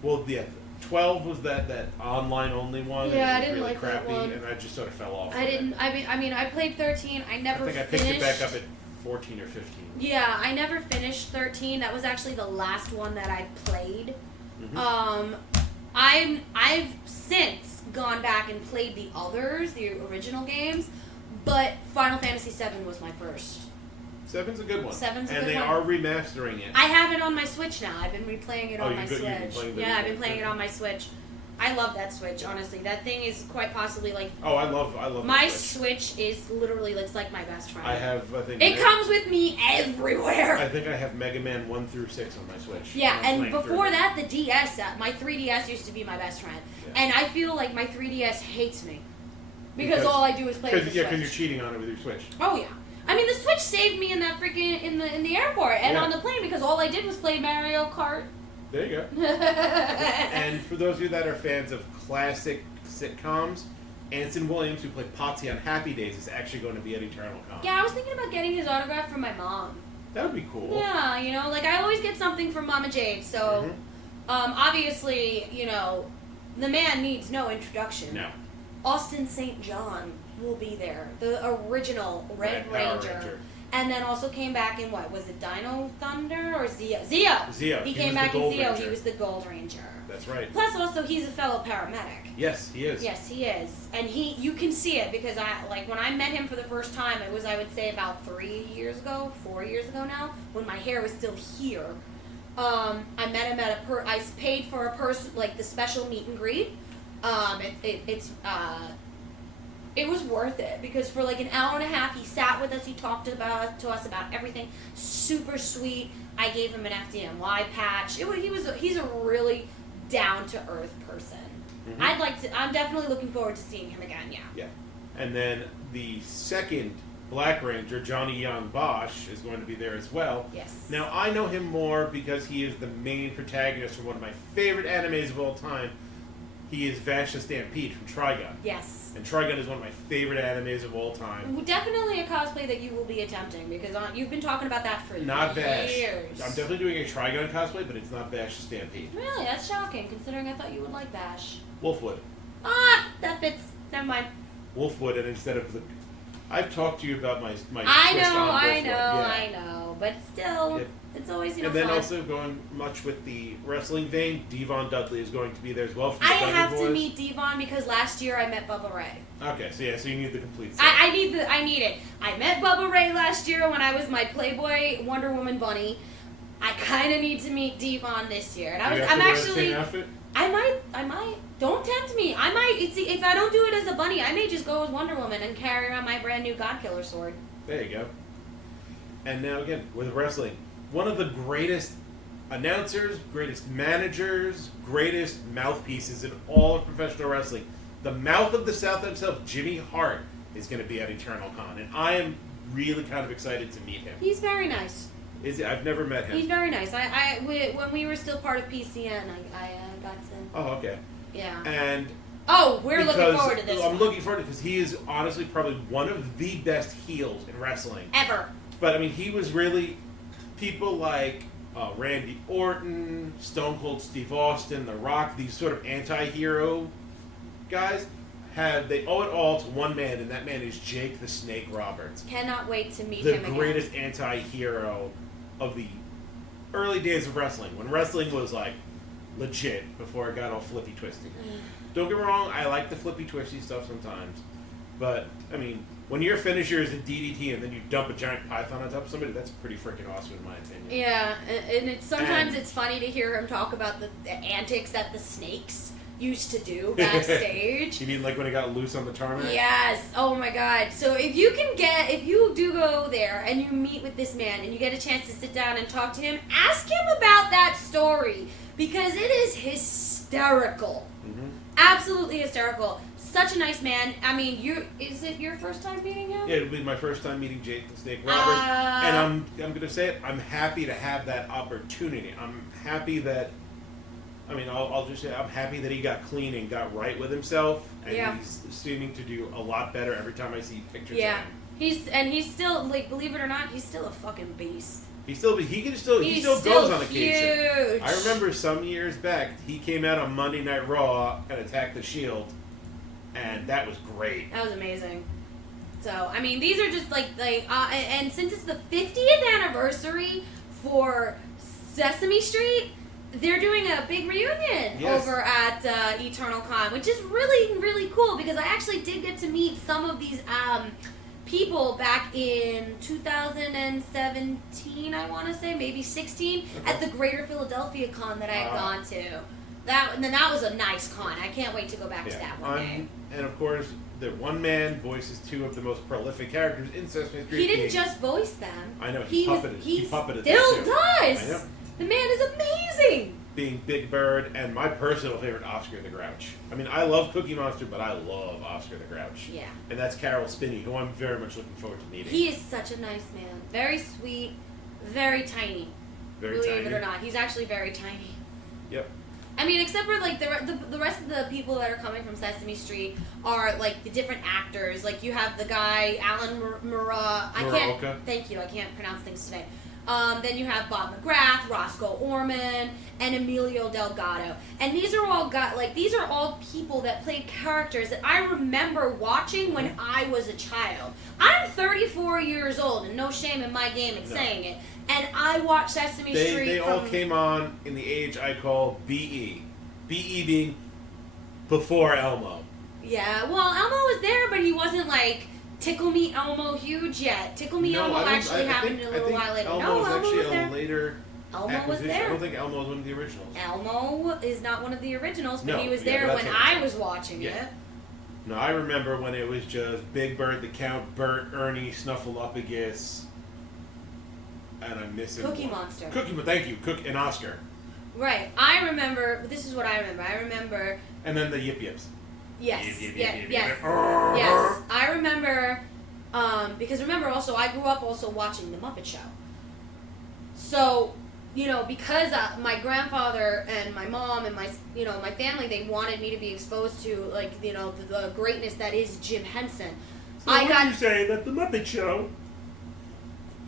Well, yeah, 12 was that online only one. Yeah, I didn't really like crappy, that one. and I just sort of fell off. I didn't. I mean, I played 13. I never. I think finished. I picked it back up at 14 or 15. Yeah, I never finished 13. That was actually the last one that I played. Mm-hmm. I've since gone back and played the others, the original games, but Final Fantasy VII was my first. 7's a good one. 7's a good one. And they are remastering it. I have it on my Switch now. I've been replaying it on my Switch. Yeah, I've been playing it on my Switch. I love that Switch, honestly. That thing is quite possibly like... Oh, I love my Switch is literally, it's like my best friend. I think... It comes with me everywhere. I think I have Mega Man 1 through 6 on my Switch. Yeah, and before that, the DS, my 3DS used to be my best friend. Yeah. And I feel like my 3DS hates me. Because all I do is play with the Switch. Yeah, because you're cheating on it with your Switch. Oh, yeah. I mean, the Switch saved me in that freaking in the airport and on the plane because all I did was play Mario Kart. There you go. And for those of you that are fans of classic sitcoms, Anson Williams, who played Potsy on Happy Days, is actually going to be at EternalCon. Yeah, I was thinking about getting his autograph from my mom. That would be cool. Yeah, like I always get something from Mama Jade, so obviously, the man needs no introduction. No. Austin St. John will be there, the original Red Ranger. And then also came back in what was it, Dino Thunder or Zeo? Zeo. He came back in Zeo. He was the Gold Ranger. That's right. Plus, also he's a fellow paramedic. Yes, he is. Yes, he is, and you can see it because when I met him for the first time, it was I would say about 4 years ago now, when my hair was still here. I met him at I paid for a person like the special meet and greet. It was worth it because for like an hour and a half he sat with us, he talked to us about everything. Super sweet. I gave him an FDNY patch. He's a really down to earth person. Mm-hmm. I'm definitely looking forward to seeing him again, Yeah. And then the second Black Ranger, Johnny Young Bosch, is going to be there as well. Yes. Now I know him more because he is the main protagonist from one of my favorite animes of all time. He is Vash the Stampede from Trigun. Yes. And Trigun is one of my favorite animes of all time. Definitely a cosplay that you will be attempting because you've been talking about that for not Vash. years. I'm definitely doing a Trigun cosplay, but it's not Vash the Stampede. Really? That's shocking considering I thought you would like Vash. Wolfwood. That fits. Never mind. Wolfwood, and instead of the... I've talked to you about my I twist on Wolfwood. I know. But still... Yep. It's always and then fun. Also going much with the wrestling vein, Devon Dudley is going to be there as well. From I have to meet Devon because last year I met Bubba Ray. Okay, so you need the complete set. I need it. I met Bubba Ray last year when I was my Playboy Wonder Woman bunny. I kind of need to meet Devon this year, and I'm actually. The same outfit? I might. Don't tempt me. I might. If I don't do it as a bunny, I may just go as Wonder Woman and carry around my brand new Godkiller sword. There you go. And now again with wrestling. One of the greatest announcers, greatest managers, greatest mouthpieces in all of professional wrestling. The mouth of the South himself, Jimmy Hart, is going to be at EternalCon. And I am really kind of excited to meet him. He's very nice. Is he? I've never met him. He's very nice. When we were still part of PCN, I got to. Oh, okay. Yeah. And we're looking forward to this. I'm looking forward to it because he is honestly probably one of the best heels in wrestling Ever. But I mean, he was really people like Randy Orton, Stone Cold Steve Austin, The Rock. These sort of anti-hero guys they owe it all to one man, and that man is Jake the Snake Roberts. Cannot wait to meet the him again. greatest anti-hero of the early days of wrestling, when wrestling was like legit before it got all flippy twisty. Don't get me wrong, I like the flippy twisty stuff sometimes, but I mean, when your finisher is a DDT and then you dump a giant python on top of somebody, that's pretty freaking awesome in my opinion. Yeah, and it's funny to hear him talk about the antics that the Snakes used to do backstage. You mean like when it got loose on the tarmac? Yes. Oh my God. So if you do go there and you meet with this man and you get a chance to sit down and talk to him, ask him about that story because it is hysterical. Mm-hmm. Absolutely hysterical. Such a nice man. I mean, is it your first time meeting him? Yeah, it'll be my first time meeting Jake the Snake Roberts, and I'm going to say it. I'm happy to have that opportunity. I'm happy that. I mean, I'll just say I'm happy that he got clean and got right with himself, and he's seeming to do a lot better every time I see pictures of him. He's still, like, believe it or not, he's still a fucking beast. He still goes on occasion. Huge. I remember some years back he came out on Monday Night Raw and attacked the Shield, and that was great. That was amazing. So I mean, these are just and since it's the 50th anniversary for Sesame Street, they're doing a big reunion over at Eternal Con, which is really, really cool because I actually did get to meet some of these people back in 2017, I want to say, maybe 16, at the Greater Philadelphia Con that I had gone to. That was a nice con. I can't wait to go back to that one day. And of course, the one man voices two of the most prolific characters in Sesame Street. He didn't just voice them. I know, he puppeted still them too. does. I know. The man is amazing. Being Big Bird and my personal favorite, Oscar the Grouch. I mean, I love Cookie Monster, but I love Oscar the Grouch. Yeah. And that's Carol Spinney, who I'm very much looking forward to meeting. He is such a nice man. Very sweet, very tiny. Believe it or not, he's actually very tiny. Yep. I mean, except for like the rest of the people that are coming from Sesame Street are like the different actors. Like you have the guy Alan Muraoka. Thank you. I can't pronounce things today. Then you have Bob McGrath, Roscoe Orman, and Emilio Delgado. And these are all people that played characters that I remember watching when I was a child. I'm 34 years old, and no shame in my game in saying it. And I watched Sesame Street. They all came on in the age I call BE. BE being before Elmo. Yeah, well, Elmo was there, but he wasn't like Tickle Me Elmo huge yet. Tickle Me Elmo actually happened a little while later. Elmo was actually was there. a later Elmo was there. I don't think Elmo was one of the originals. Elmo is not one of the originals, but he was yeah, there when I was watching it. No, I remember when it was just Big Bird, the Count, Bert, Ernie, Snuffleupagus, and I'm missing Cookie Monster. Thank you, and Oscar. Right. I remember, this is what I remember. And then the Yip Yips. Yes. Yip. Yes. I remember, because remember also, I grew up also watching The Muppet Show. So, because my grandfather and my mom and my family, they wanted me to be exposed to, the greatness that is Jim Henson. So you say that The Muppet Show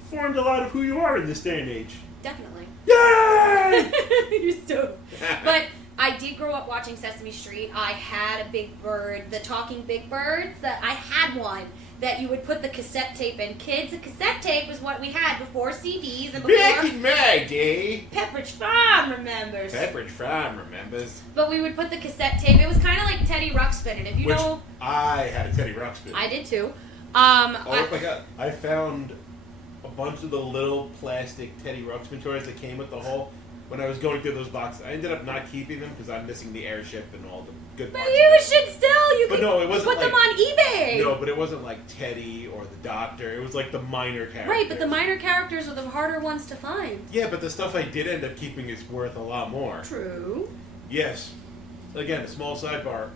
formed a lot of who you are in this day and age. Definitely. Yay! You're stupid. But I did grow up watching Sesame Street. I had a Big Bird, the talking Big Birds. I had one that you would put the cassette tape in. Kids, a cassette tape was what we had before CDs and before... Rick and Maggie! Pepperidge Farm remembers. But we would put the cassette tape. It was kind of like Teddy Ruxpin, and if you know... I had a Teddy Ruxpin. I did too. Oh my god. I found a bunch of the little plastic Teddy Ruxpin toys that came with the whole... When I was going through those boxes, I ended up not keeping them because I'm missing the airship and all the good parts. But you should still, it wasn't put them on eBay. No, but it wasn't like Teddy or the Doctor. It was like the minor characters. Right, but the minor characters are the harder ones to find. Yeah, but the stuff I did end up keeping is worth a lot more. True. Yes. Again, a small sidebar.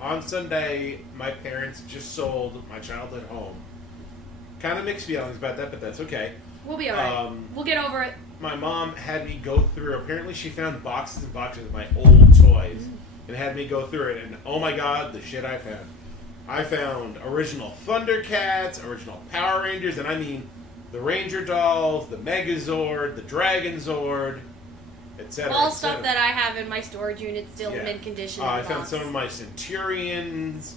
On Sunday, my parents just sold my childhood home. Kind of mixed feelings about that, but that's okay. We'll be alright. We'll get over it. My mom had me go through. Apparently, she found boxes and boxes of my old toys, and had me go through it. And oh my god, the shit I found! I found original Thundercats, original Power Rangers, and I mean the Ranger dolls, the Megazord, the Dragon Zord, etc. All stuff that I have in my storage unit still in mint condition. I found some of my Centurions.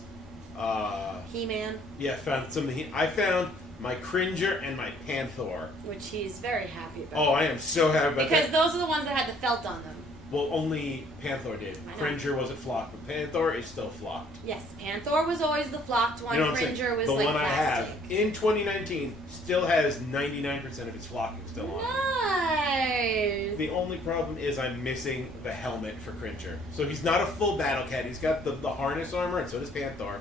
He-Man. Yeah, found some. I found my Cringer and my Panther. Which he's very happy about. Oh, I am so happy about that. Because those are the ones that had the felt on them. Well, only Panther did. Cringer wasn't flocked, but Panther is still flocked. Yes, Panther was always the flocked one. Cringer was the like one plastic. I have in 2019 still has 99% of its flocking still on. Nice. The only problem is I'm missing the helmet for Cringer. So he's not a full battle cat. He's got the harness armor, and so does Panther.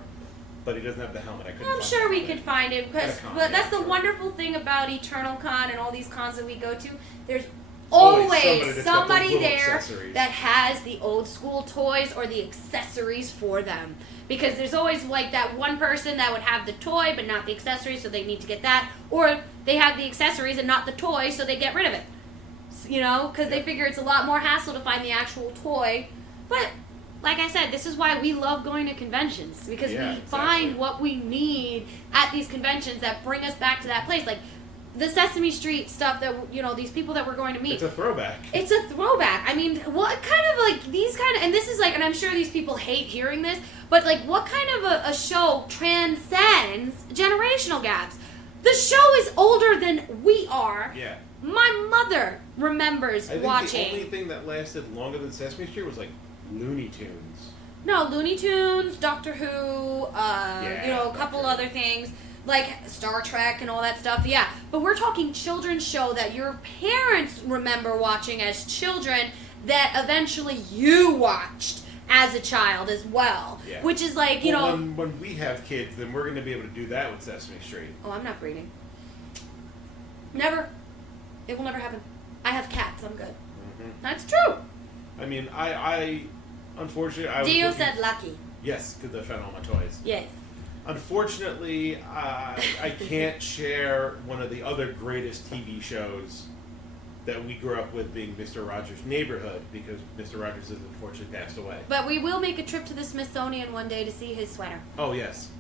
But he doesn't have the helmet. I'm sure we could find it, because that's the wonderful thing about Eternal Con and all these cons that we go to. There's always somebody there that has the old school toys or the accessories for them. Because there's always like that one person that would have the toy but not the accessories, so they need to get that. Or they have the accessories and not the toy, so they get rid of it. You know, because they figure it's a lot more hassle to find the actual toy. But like I said, this is why we love going to conventions, because we find what we need at these conventions that bring us back to that place. Like the Sesame Street stuff that, you know, these people that we're going to meet. It's a throwback. It's a throwback. I mean, what kind of like these kind of, and this is like, and I'm sure these people hate hearing this, but like what kind of a show transcends generational gaps? The show is older than we are. Yeah. My mother remembers watching. The only thing that lasted longer than Sesame Street was like Looney Tunes. No, Looney Tunes, Doctor Who, you know, a couple other things, like Star Trek and all that stuff, yeah. But we're talking children's show that your parents remember watching as children that eventually you watched as a child as well. Yeah. Which is like, you know... When we have kids, then we're going to be able to do that with Sesame Street. Oh, I'm not breeding. Never. It will never happen. I have cats, I'm good. Mm-hmm. That's true. I mean, I unfortunately, Dio said lucky. Yes, because I found all my toys. Yes. Unfortunately, I can't share one of the other greatest TV shows that we grew up with, being Mr. Rogers' Neighborhood, because Mr. Rogers has unfortunately passed away. But we will make a trip to the Smithsonian one day to see his sweater. Oh, yes.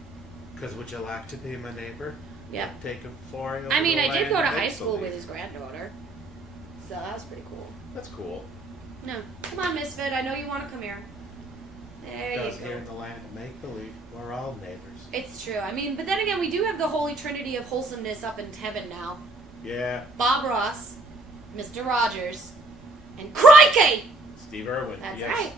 Because would you like to be my neighbor? Yeah. Take a foray over I mean, I did go to high school with his granddaughter. So that was pretty cool. That's cool. No. Come on, Misfit. I know you want to come here. There you go. Because here in the land of make-believe, we're all neighbors. It's true. I mean, but then again, we do have the holy trinity of wholesomeness up in heaven now. Yeah. Bob Ross, Mr. Rogers, and Crikey! Steve Irwin. That's yes. right.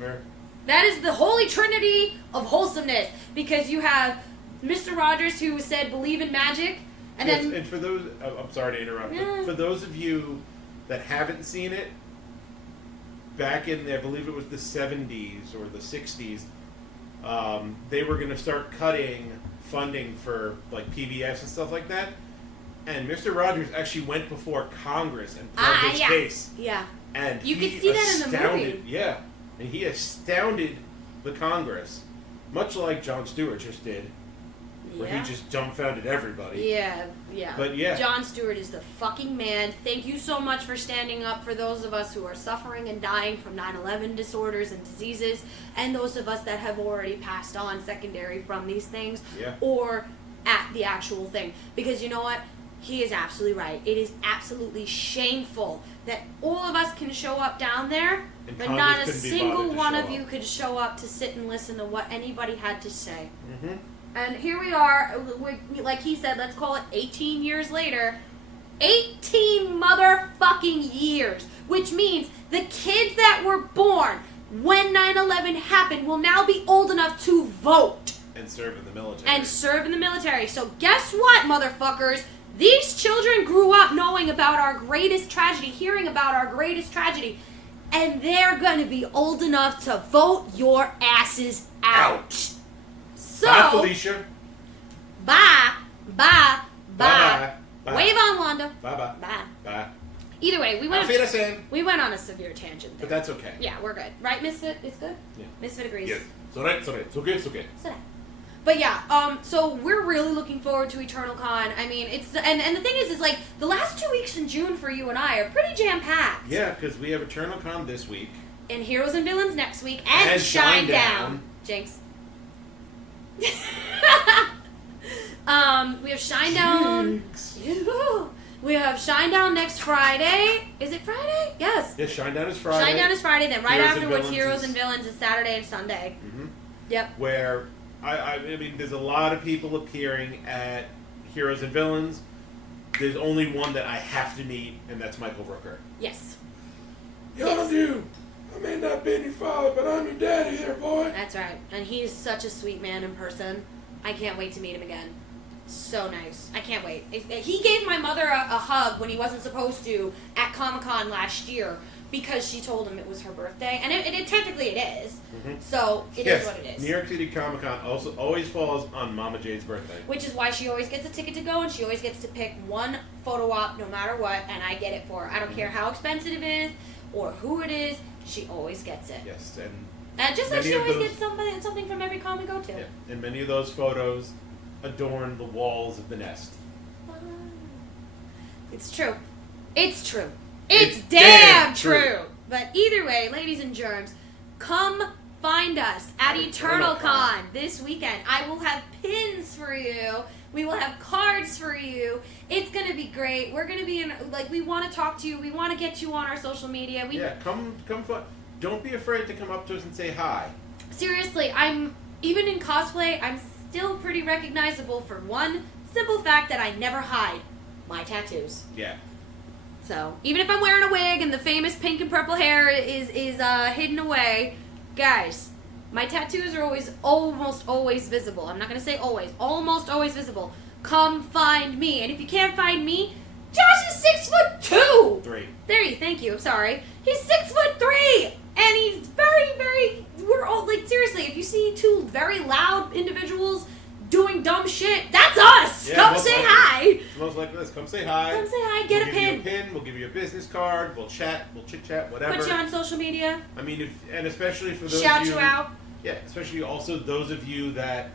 Sure. That is the holy trinity of wholesomeness. Because you have Mr. Rogers, who said, believe in magic. And then... And for those... I'm sorry to interrupt. But for those of you that haven't seen it, back in, I believe it was the 70s or the 60s, they were going to start cutting funding for like PBS and stuff like that. And Mr. Rogers actually went before Congress and pled his case. Yeah. And you could see that in the movie. Yeah. And he astounded the Congress, much like Jon Stewart just did. Where he just dumbfounded everybody. Yeah, yeah. But yeah. Jon Stewart is the fucking man. Thank you so much for standing up for those of us who are suffering and dying from 9/11 disorders and diseases, and those of us that have already passed on secondary from these things, or at the actual thing. Because you know what? He is absolutely right. It is absolutely shameful that all of us can show up down there, and but not a single one of you could show up to sit and listen to what anybody had to say. Mm-hmm. And here we are, like he said, let's call it 18 years later. 18 motherfucking years. Which means the kids that were born when 9/11 happened will now be old enough to vote. And serve in the military. So guess what, motherfuckers? These children grew up knowing about our greatest tragedy, hearing about our greatest tragedy. And they're going to be old enough to vote your asses out. So, bye, Felicia. Bye. Bye. Wave on, Wanda. Bye. Bye. Either way, we went on a severe tangent there. But that's okay. Yeah, we're good. Right, Misfit? It's good? Yeah. Misfit agrees. Yes. It's okay. So But yeah, so we're really looking forward to Eternal Con. I mean, it's and the thing is like the last 2 weeks in June for you and I are pretty jam packed. Yeah, because we have Eternal Con this week, and Heroes and Villains next week, and Shinedown. Jinx. We have Shinedown. We have Shinedown next Friday. Is it Friday? Yes. Yeah, Shinedown is Friday. Shinedown is Friday. Then right Heroes afterwards, and Heroes and Villains is Saturday and Sunday. Mm-hmm. Yep. Where I mean, there's a lot of people appearing at Heroes and Villains. There's only one that I have to meet, and that's Michael Rooker. Yes. Young you. I may not be your father, but I'm your daddy there, boy. That's right. And he's such a sweet man in person. I can't wait to meet him again. So nice. I can't wait. He gave my mother a hug when he wasn't supposed to at Comic-Con last year because she told him it was her birthday. And it technically it is. Mm-hmm. So it is what it is. New York City Comic Con also always falls on Mama Jade's birthday. Which is why she always gets a ticket to go and she always gets to pick one photo op no matter what. And I get it for her. I don't care how expensive it is or who it is. She always gets it. Yes. And just like she always gets something from every con we go to. Yeah, and many of those photos adorn the walls of the nest. It's true. It's true. It's damn true. But either way, ladies and germs, come find us at Eternal Con this weekend. I will have pins for you. We will have cards for you. It's going to be great. We're going to be we want to talk to you. We want to get you on our social media. Come don't be afraid to come up to us and say hi. Seriously, even in cosplay, I'm still pretty recognizable for one simple fact that I never hide my tattoos. Yeah. So even if I'm wearing a wig and the famous pink and purple hair is hidden away, guys, my tattoos are almost always visible. I'm not gonna say always, almost always visible. Come find me, and if you can't find me, Josh is 6'2". 3. Thank you. I'm sorry. He's 6'3", and he's very, very. We're all seriously. If you see two very loud individuals doing dumb shit, that's us. Yeah, come say hi. Most like this. Come say hi. Come say hi. Get a pin. We'll give you a pin. We'll give you a business card. We'll chat. We'll chit chat. Whatever. Put you on social media. I mean, especially for those shout of you, you out. Yeah, especially also those of you that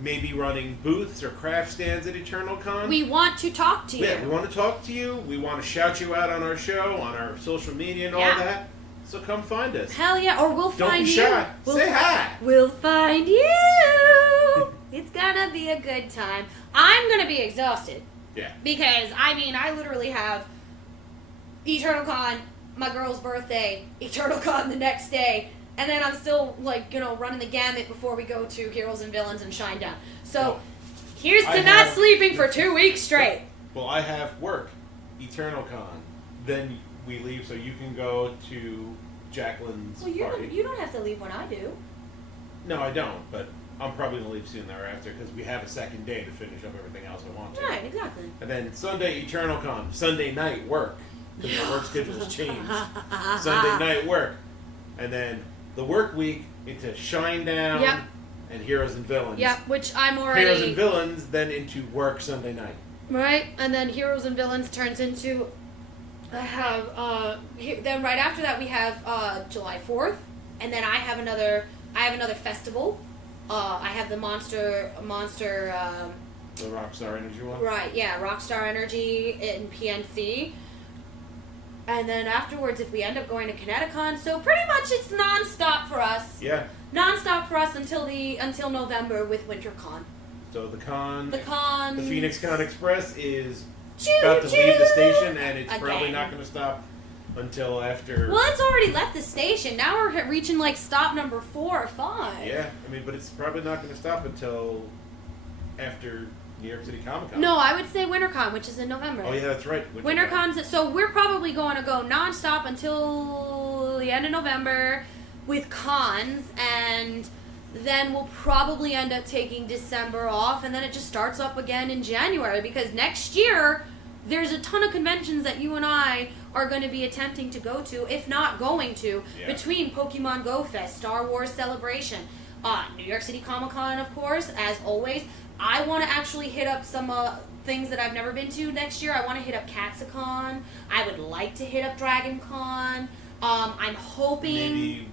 may be running booths or craft stands at Eternal Con. We want to talk to you. Yeah, we want to talk to you. We want to shout you out on our show, on our social media and all that. So come find us. Hell yeah, or we'll find you. Don't be shy. Say hi. We'll find you. It's gonna be a good time. I'm gonna be exhausted. Yeah. Because, I literally have Eternal Con, my girl's birthday, Eternal Con the next day, and then I'm still, running the gamut before we go to Heroes and Villains and Shinedown. So, here's to not sleeping for 2 weeks straight. Well, I have work, Eternal Con. Then we leave so you can go to Jacqueline's party. You don't have to leave when I do. No, I don't, but I'm probably going to leave soon thereafter because we have a second day to finish up everything else I want to. Right, exactly. And then Sunday, Eternal Con. Sunday night, work. Because the work schedule's changed. Sunday night, work. And then the work week into Shinedown and Heroes and Villains. Yep, which I'm already... Heroes and Villains, then into work Sunday night. Right, and then Heroes and Villains turns into... then right after that we have July 4th, and then I have another festival. I have the Monster. The Rockstar Energy one. Right, yeah, Rockstar Energy in PNC, and then afterwards, if we end up going to Kineticon, so pretty much it's nonstop for us. Yeah. Nonstop for us until November with WinterCon. So the Feinics Con Express is about to leave the station, and it's probably not going to stop until after... Well, it's already left the station. Now we're reaching, stop number 4 or 5. Yeah, but it's probably not going to stop until after New York City Comic Con. No, I would say WinterCon, which is in November. Oh, yeah, that's right. WinterCon's... So we're probably going to go nonstop until the end of November with cons, and then we'll probably end up taking December off, and then it just starts up again in January, because next year there's a ton of conventions that you and I are going to be attempting to go to, if not going to, between Pokemon Go Fest, Star Wars Celebration, New York City Comic Con, of course, as always. I want to actually hit up some things that I've never been to next year. I want to hit up Katsicon. I would like to hit up Dragon Con. I'm hoping... Maybe,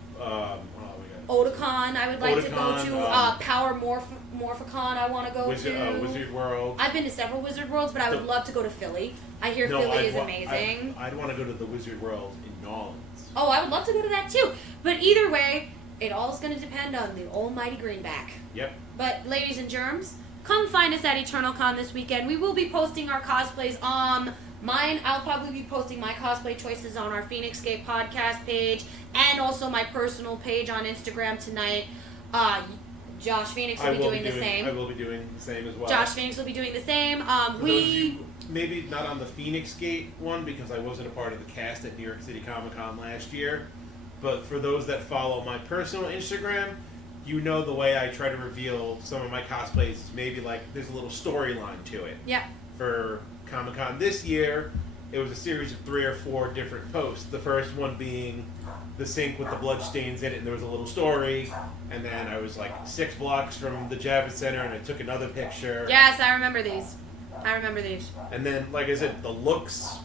Otakon I would like to go Otakon, to. Power Morphicon I want to go to. Wizard World. I've been to several Wizard Worlds, but I would love to go to Philly. I hear Philly is amazing. I'd want to go to the Wizard World in New Orleans. Oh, I would love to go to that too. But either way, it all is going to depend on the almighty greenback. Yep. But ladies and germs, come find us at EternalCon this weekend. We will be posting our cosplays. Mine, I'll probably be posting my cosplay choices on our Feinics podcast page and also my personal page on Instagram tonight. Josh Feinics will be doing the same. I will be doing the same as well. Josh Feinics will be doing the same. Maybe not on the Phoenix Gate one because I wasn't a part of the cast at New York City Comic Con last year. But for those that follow my personal Instagram, you know the way I try to reveal some of my cosplays is maybe like there's a little storyline to it. Yeah. For Comic Con this year, it was a series of 3 or 4 different posts. The first one being the sink with the blood stains in it, and there was a little story. And then I was like 6 blocks from the Javits Center, and I took another picture. Yes, I remember these. And then, like I said, the looks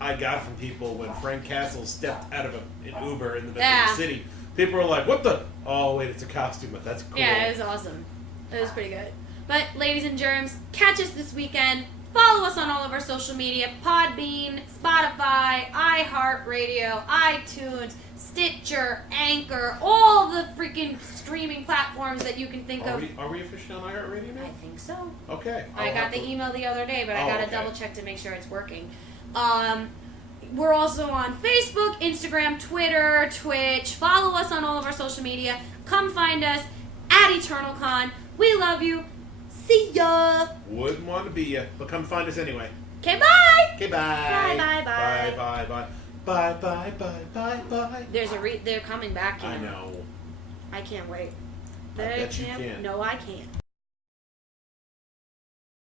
I got from people when Frank Castle stepped out of an Uber in the middle of the city. People were like, what the? Oh, wait, it's a costume, but that's cool. Yeah, it was awesome. It was pretty good. But, ladies and germs, catch us this weekend. Follow us on all of our social media, Podbean, Spotify, iHeartRadio, iTunes, Stitcher, Anchor, all the freaking streaming platforms that you can think of. Are we officially on iHeartRadio now? I think so. Okay. I got the email the other day, but I got to double check to make sure it's working. We're also on Facebook, Instagram, Twitter, Twitch. Follow us on all of our social media. Come find us at EternalCon. We love you. See ya. Wouldn't want to be ya, but come find us anyway. Okay, bye. Okay, bye. Bye, bye, bye. Bye, bye, bye. Bye, bye, bye, bye, bye. They're coming back. I know. I can't wait. I bet you can. No, I can't.